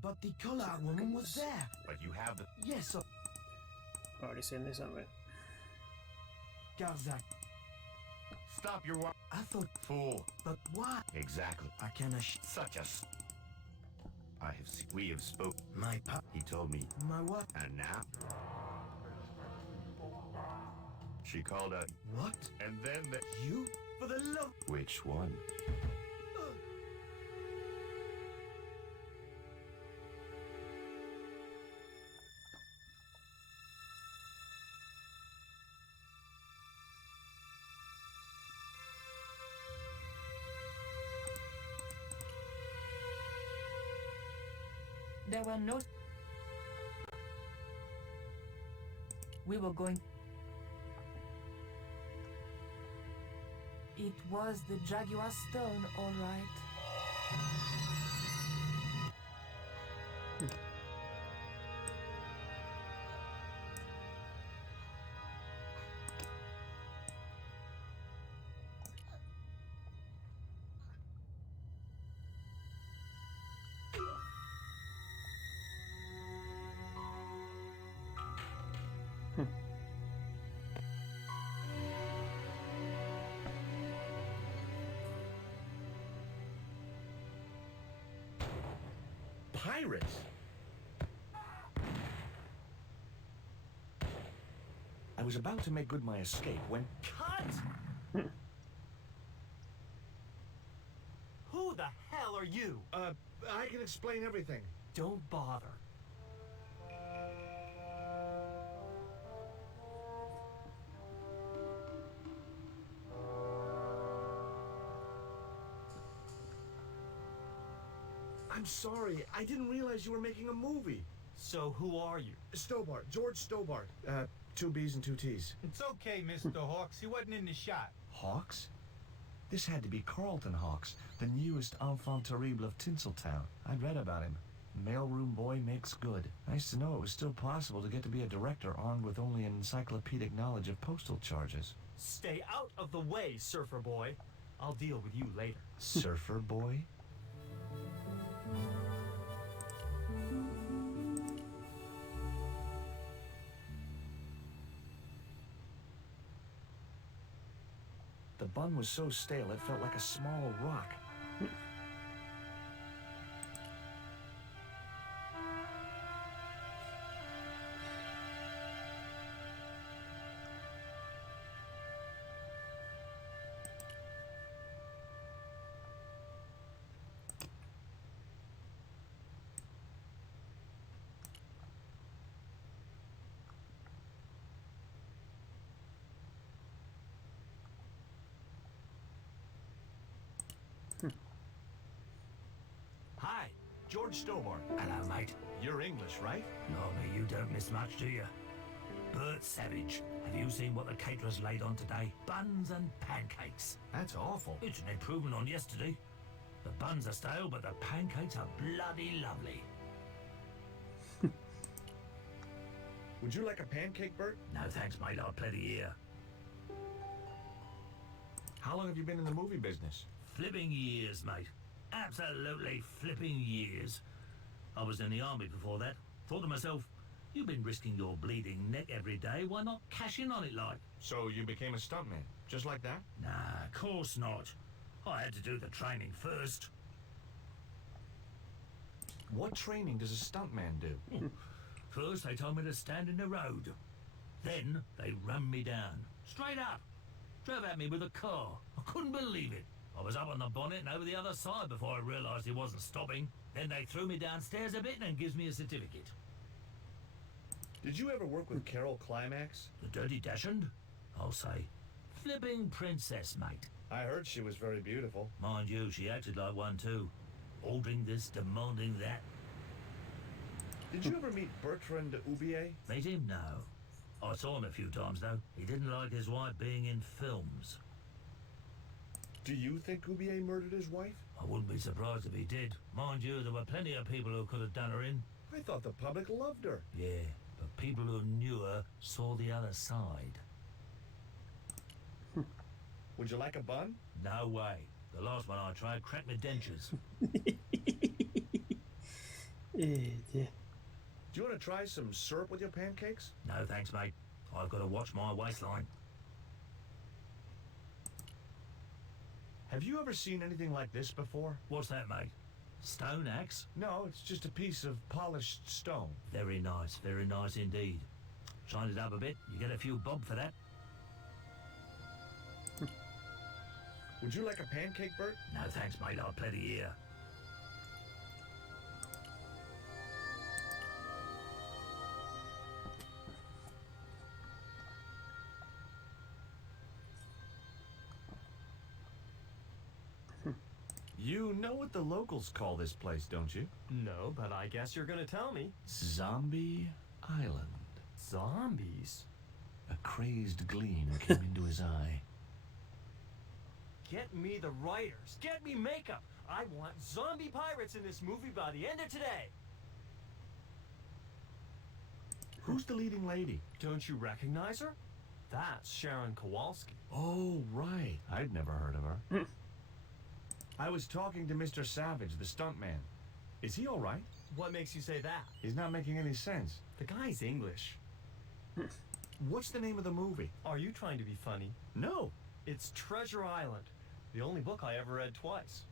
But the collar woman was there. But you have the... Yes, Already seen this, haven't we? Karzak. Stop your... I thought... Fool. But why? Exactly. I can Such a... I have seen... We have spoken. My pa... He told me. My what? And now... She called out... What? And then the... You? For the love... Which one? There were no... We were going... It was the Jaguar stone, all right. Pirates? I was about to make good my escape when... Cut! Who the hell are you? I can explain everything. Don't bother. I'm sorry. I didn't realize you were making a movie. So who are you? Stobart. George Stobart. 2 B's and 2 T's. It's okay, Mr. Hawks. He wasn't in the shot. Hawks? This had to be Carlton Hawks, the newest enfant terrible of Tinseltown. I'd read about him. Mailroom boy makes good. Nice to know it was still possible to get to be a director armed with only an encyclopedic knowledge of postal charges. Stay out of the way, surfer boy. I'll deal with you later. Surfer boy? The bun was so stale it felt like a small rock. Hi, George Stobart. Hello, mate. You're English, right? Normally you don't miss much, do you? Bert Savage, have you seen what the caterers laid on today? Buns and pancakes. That's awful. It's an improvement on yesterday. The buns are stale, but the pancakes are bloody lovely. Would you like a pancake, Bert? No thanks, mate. I've plenty here. How long have you been in the movie business? Flipping years, mate. Absolutely flipping years. I was in the army before that. Thought to myself, you've been risking your bleeding neck every day. Why not cash in on it like? So you became a stuntman, just like that? Nah, of course not. I had to do the training first. What training does a stuntman do? First, they told me to stand in the road. Then, they run me down. Straight up. Drove at me with a car. I couldn't believe it. I was up on the bonnet and over the other side before I realised he wasn't stopping. Then they threw me downstairs a bit and gives me a certificate. Did you ever work with Carol Climax? The Dirty Dachshund? I'll say. Flipping princess, mate. I heard she was very beautiful. Mind you, she acted like one too. Ordering this, demanding that. Did you ever meet Bertrand Oubier? Meet him? No. I saw him a few times though. He didn't like his wife being in films. Do you think Oubier murdered his wife? I wouldn't be surprised if he did. Mind you, there were plenty of people who could have done her in. I thought the public loved her. Yeah, but people who knew her saw the other side. Would you like a bun? No way. The last one I tried cracked my dentures. Yeah. Do you want to try some syrup with your pancakes? No thanks, mate. I've got to watch my waistline. Have you ever seen anything like this before? What's that, mate? Stone axe? No, it's just a piece of polished stone. Very nice indeed. Shine it up a bit, you get a few bob for that. Would you like a pancake, Bert? No thanks, mate. I've plenty here. You know what the locals call this place, don't you? No, but I guess you're gonna tell me. Zombie Island. Zombies? A crazed gleam came into his eye. Get me the writers. Get me makeup. I want zombie pirates in this movie by the end of today. Who's the leading lady? Don't you recognize her? That's Sharon Kowalski. Oh, right. I'd never heard of her. I was talking to Mr. Savage, the stuntman. Is he all right? What makes you say that? He's not making any sense. The guy's English. What's the name of the movie? Are you trying to be funny? No. It's Treasure Island. The only book I ever read twice.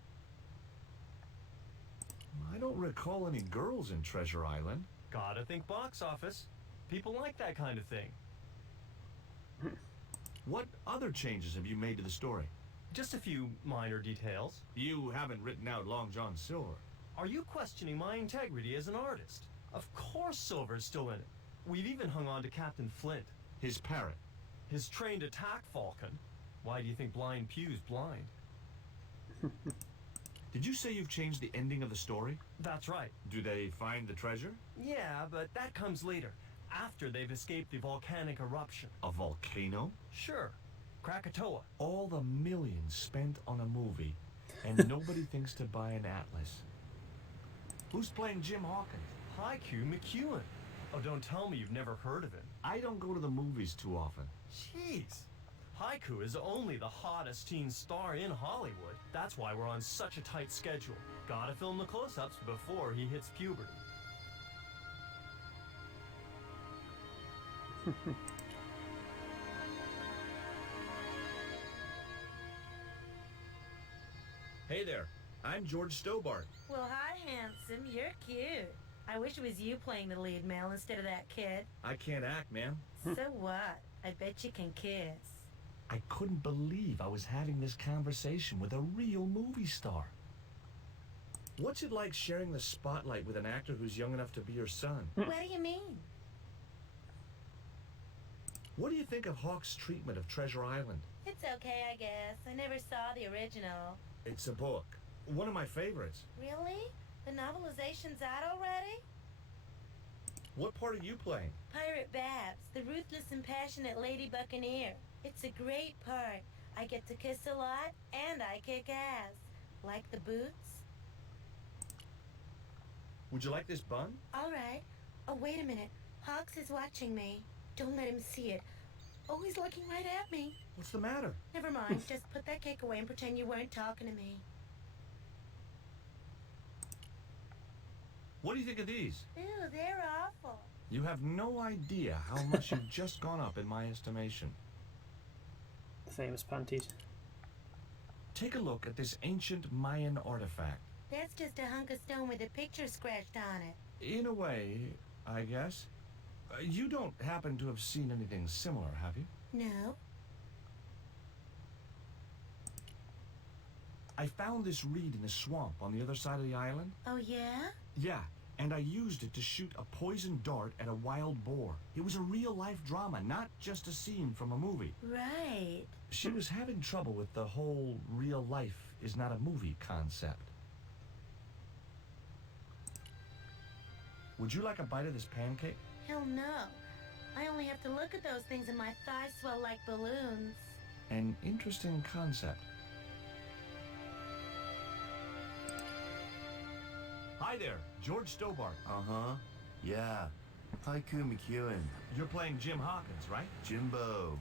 I don't recall any girls in Treasure Island. Gotta think box office. People like that kind of thing. What other changes have you made to the story? Just a few minor details. You haven't written out Long John Silver. Are you questioning my integrity as an artist? Of course Silver's still in it. We've even hung on to Captain Flint. His parrot. His trained attack falcon. Why do you think Blind Pew's blind? Did you say you've changed the ending of the story? That's right. Do they find the treasure? Yeah, but that comes later, after they've escaped the volcanic eruption. A volcano? Sure. Krakatoa. All the millions spent on a movie, and nobody thinks to buy an atlas. Who's playing Jim Hawkins? Haiku McEwen. Oh, don't tell me you've never heard of him. I don't go to the movies too often. Jeez. Haiku is only the hottest teen star in Hollywood. That's why we're on such a tight schedule. Gotta film the close-ups before he hits puberty. Hey there, I'm George Stobart. Well, hi, handsome. You're cute. I wish it was you playing the lead, Mel, instead of that kid. I can't act, man. So what? I bet you can kiss. I couldn't believe I was having this conversation with a real movie star. What's it like sharing the spotlight with an actor who's young enough to be your son? What do you mean? What do you think of Hawk's treatment of Treasure Island? It's okay, I guess. I never saw the original. It's a book. One of my favorites. Really? The novelization's out already? What part are you playing? Pirate Babs, the ruthless and passionate Lady Buccaneer. It's a great part. I get to kiss a lot, and I kick ass. Like the boots? Would you like this bun? All right. Oh, wait a minute. Hawks is watching me. Don't let him see it. Oh, he's looking right at me. What's the matter? Never mind. Just put that cake away and pretend you weren't talking to me. What do you think of these? Ew, they're awful. You have no idea how much you've just gone up in my estimation. Famous panties. Take a look at this ancient Mayan artifact. That's just a hunk of stone with a picture scratched on it. In a way, I guess. You don't happen to have seen anything similar, have you? No. I found this reed in the swamp on the other side of the island. Oh, yeah? Yeah, and I used it to shoot a poison dart at a wild boar. It was a real-life drama, not just a scene from a movie. Right. She was having trouble with the whole real life is not a movie concept. Would you like a bite of this pancake? Hell no. I only have to look at those things and my thighs swell like balloons. An interesting concept. Hi there, George Stobart. Uh-huh. Yeah. Haiku McEwen. You're playing Jim Hawkins, right? Jimbo.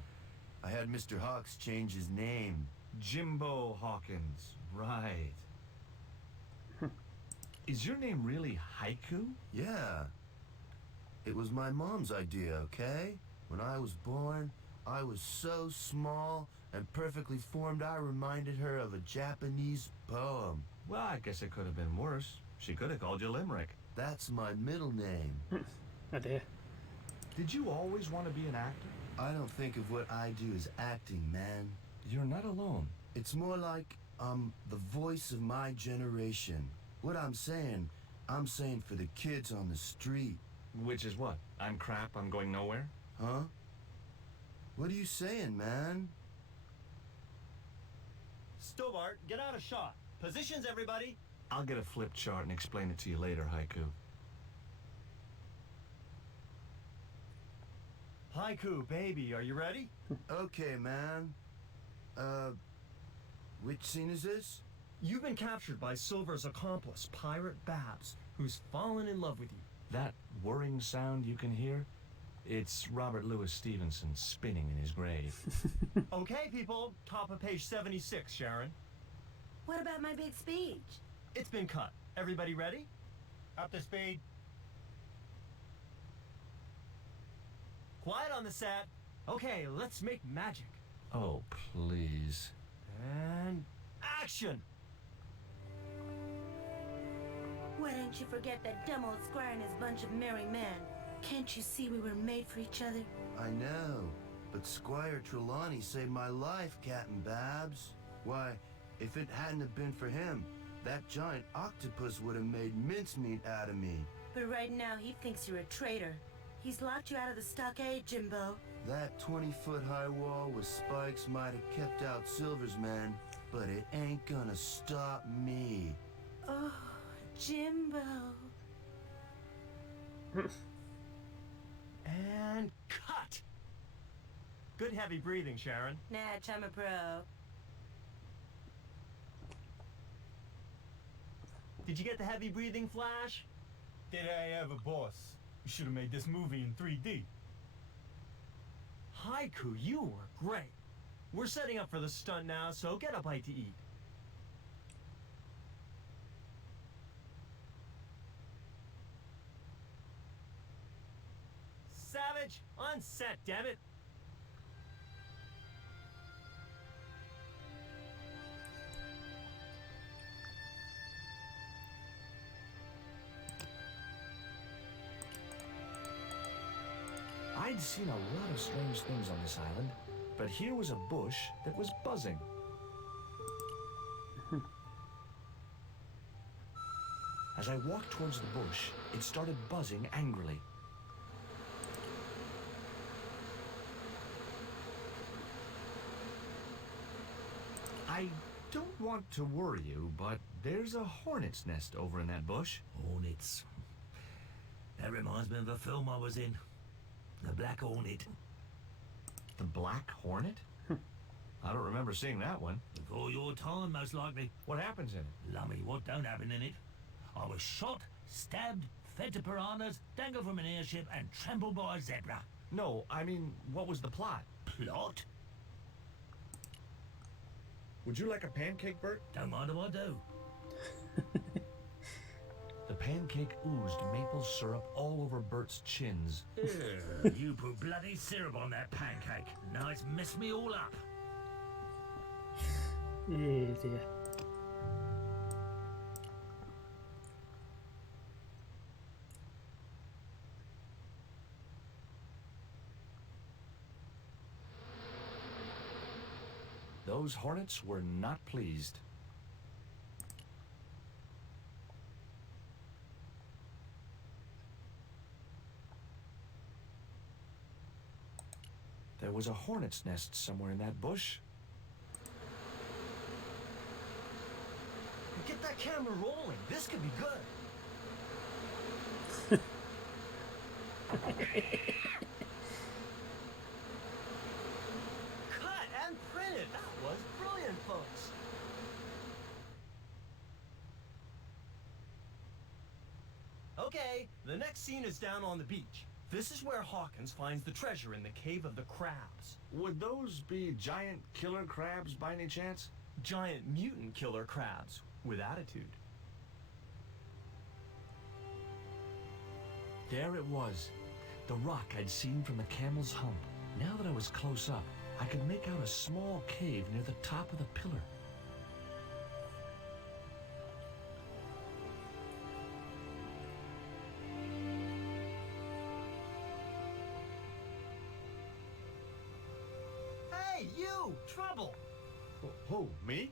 I had Mr. Hawks change his name. Jimbo Hawkins, right. Is your name really Haiku? Yeah. It was my mom's idea, okay? When I was born, I was so small and perfectly formed I reminded her of a Japanese poem. Well, I guess it could have been worse. She could have called you Limerick. That's my middle name. Oh dear. Did you always want to be an actor? I don't think of what I do as acting, man. You're not alone. It's more like I'm the voice of my generation. What I'm saying for the kids on the street. Which is what? I'm crap, I'm going nowhere? Huh? What are you saying, man? Stobart, get out of shot. Positions, everybody. I'll get a flip chart and explain it to you later, Haiku. Haiku, baby, are you ready? Okay, man. Which scene is this? You've been captured by Silver's accomplice, Pirate Babs, who's fallen in love with you. That whirring sound you can hear? It's Robert Louis Stevenson spinning in his grave. Okay, people, top of page 76, Sharon. What about my big speech? It's been cut. Everybody ready? Up to speed. Quiet on the set. Okay, let's make magic. Oh, please. And action! Why don't you forget that dumb old squire and his bunch of merry men? Can't you see we were made for each other? I know, but Squire Trelawney saved my life, Captain Babs. Why, if it hadn't have been for him, that giant octopus would have made mincemeat out of me. But right now he thinks you're a traitor. He's locked you out of the stockade, Jimbo. That 20-foot-high wall with spikes might have kept out Silver's men, but it ain't gonna stop me. Oh, Jimbo. And cut! Good heavy breathing, Sharon. Natch, I'm a pro. Did you get the heavy breathing, Flash? Did I ever, boss? You should have made this movie in 3D. Haiku, you were great. We're setting up for the stunt now, so get a bite to eat. Savage, on set, damn it. I'd seen a lot of strange things on this island, but here was a bush that was buzzing. As I walked towards the bush, it started buzzing angrily. I don't want to worry you, but there's a hornet's nest over in that bush. Hornets. That reminds me of a film I was in. The Black Hornet. The Black Hornet? I don't remember seeing that one. Before your time, most likely. What happens in it? Lummy, what don't happen in it? I was shot, stabbed, fed to piranhas, dangled from an airship, and trampled by a zebra. No, I mean, what was the plot? Plot? Would you like a pancake, Bert? Don't mind if I do. The pancake oozed maple syrup all over Bert's chins. You put bloody syrup on that pancake. Now it's messed me all up. Oh dear. Those hornets were not pleased. There was a hornet's nest somewhere in that bush. Get that camera rolling. This could be good. Cut and printed. That was brilliant, folks. Okay, the next scene is down on the beach. This is where Hawkins finds the treasure in the Cave of the Crabs. Would those be giant killer crabs by any chance? Giant mutant killer crabs with attitude. There it was, the rock I'd seen from the camel's hump. Now that I was close up, I could make out a small cave near the top of the pillar. Hey, you! Trouble! Who, me?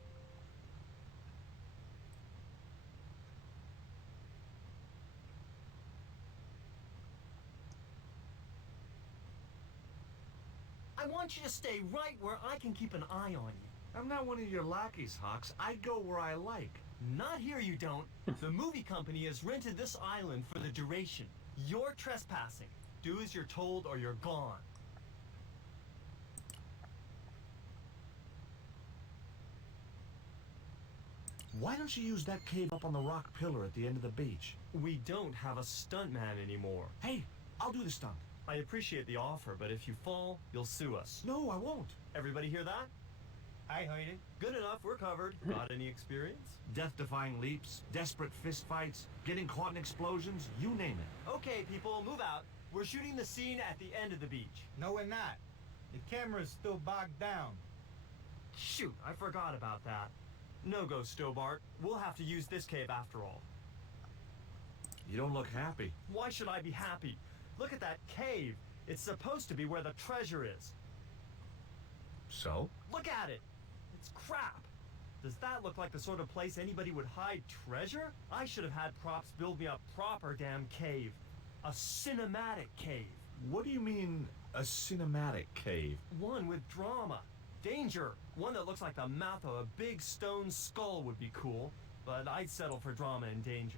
I want you to stay right where I can keep an eye on you. I'm not one of your lackeys, Hawks. I go where I like. Not here, you don't. The movie company has rented this island for the duration. You're trespassing. Do as you're told or you're gone. Why don't you use that cave up on the rock pillar at the end of the beach? We don't have a stuntman anymore. Hey, I'll do the stunt. I appreciate the offer, but if you fall, you'll sue us. No, I won't. Everybody hear that? I heard it. Good enough, we're covered. Got any experience? Death-defying leaps, desperate fistfights, getting caught in explosions, you name it. Okay, people, move out. We're shooting the scene at the end of the beach. No, we're not. The camera's still bogged down. Shoot, I forgot about that. No go, Stobart. We'll have to use this cave after all. You don't look happy. Why should I be happy? Look at that cave. It's supposed to be where the treasure is. So? Look at it. It's crap. Does that look like the sort of place anybody would hide treasure? I should have had props build me a proper damn cave. A cinematic cave. What do you mean, a cinematic cave? One with drama. Danger. One that looks like the mouth of a big stone skull would be cool, but I'd settle for drama and danger.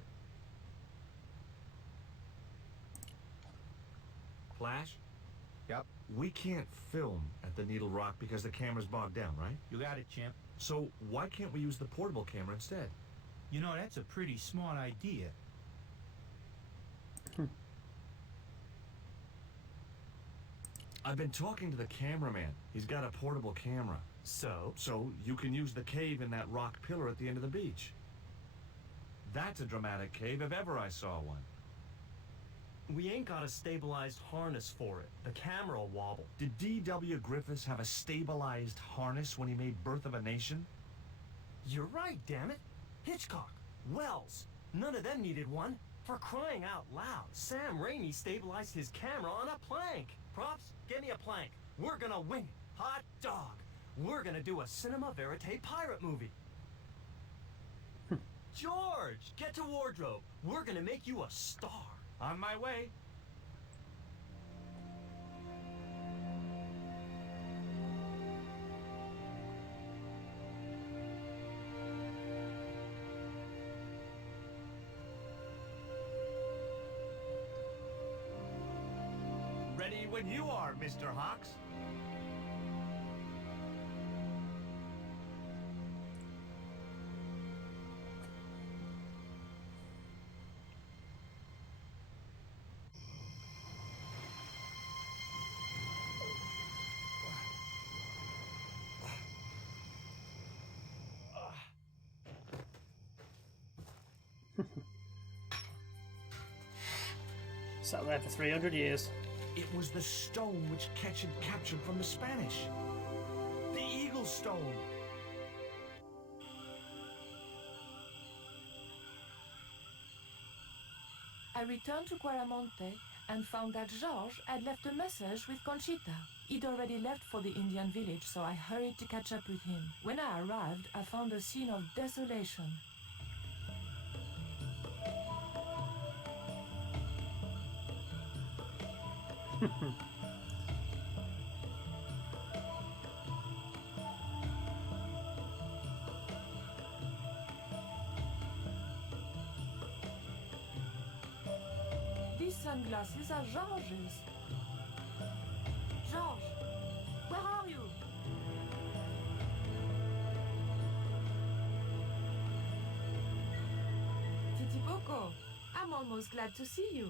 Flash? Yep. We can't film at the Needle Rock because the camera's bogged down, right? You got it, champ. So why can't we use the portable camera instead? You know, that's a pretty smart idea. I've been talking to the cameraman. He's got a portable camera. So? So you can use the cave in that rock pillar at the end of the beach. That's a dramatic cave if ever I saw one. We ain't got a stabilized harness for it. The camera will wobble. Did D.W. Griffiths have a stabilized harness when he made Birth of a Nation? You're right, damn it. Hitchcock, Wells, none of them needed one. For crying out loud, Sam Raimi stabilized his camera on a plank. Props, get me a plank. We're gonna wing it. Hot dog. We're gonna do a cinema verite pirate movie. George, get to wardrobe. We're gonna make you a star. On my way. Ready when you are, Mr. Hawks. Sat there for 300 years. It was the stone which Ketchum captured from the Spanish. The Eagle Stone. I returned to Quaramonte and found that George had left a message with Conchita. He'd already left for the Indian village, so I hurried to catch up with him. When I arrived, I found a scene of desolation. These sunglasses are George's. George, where are you? Titipoco, I'm almost glad to see you.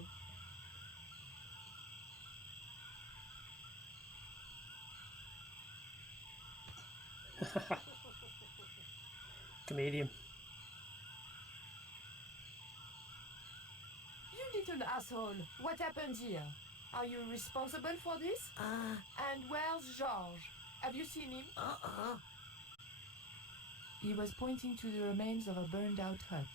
Comedian. You little asshole, what happened here? Are you responsible for this? And where's George? Have you seen him? He was pointing to the remains of a burned-out hut.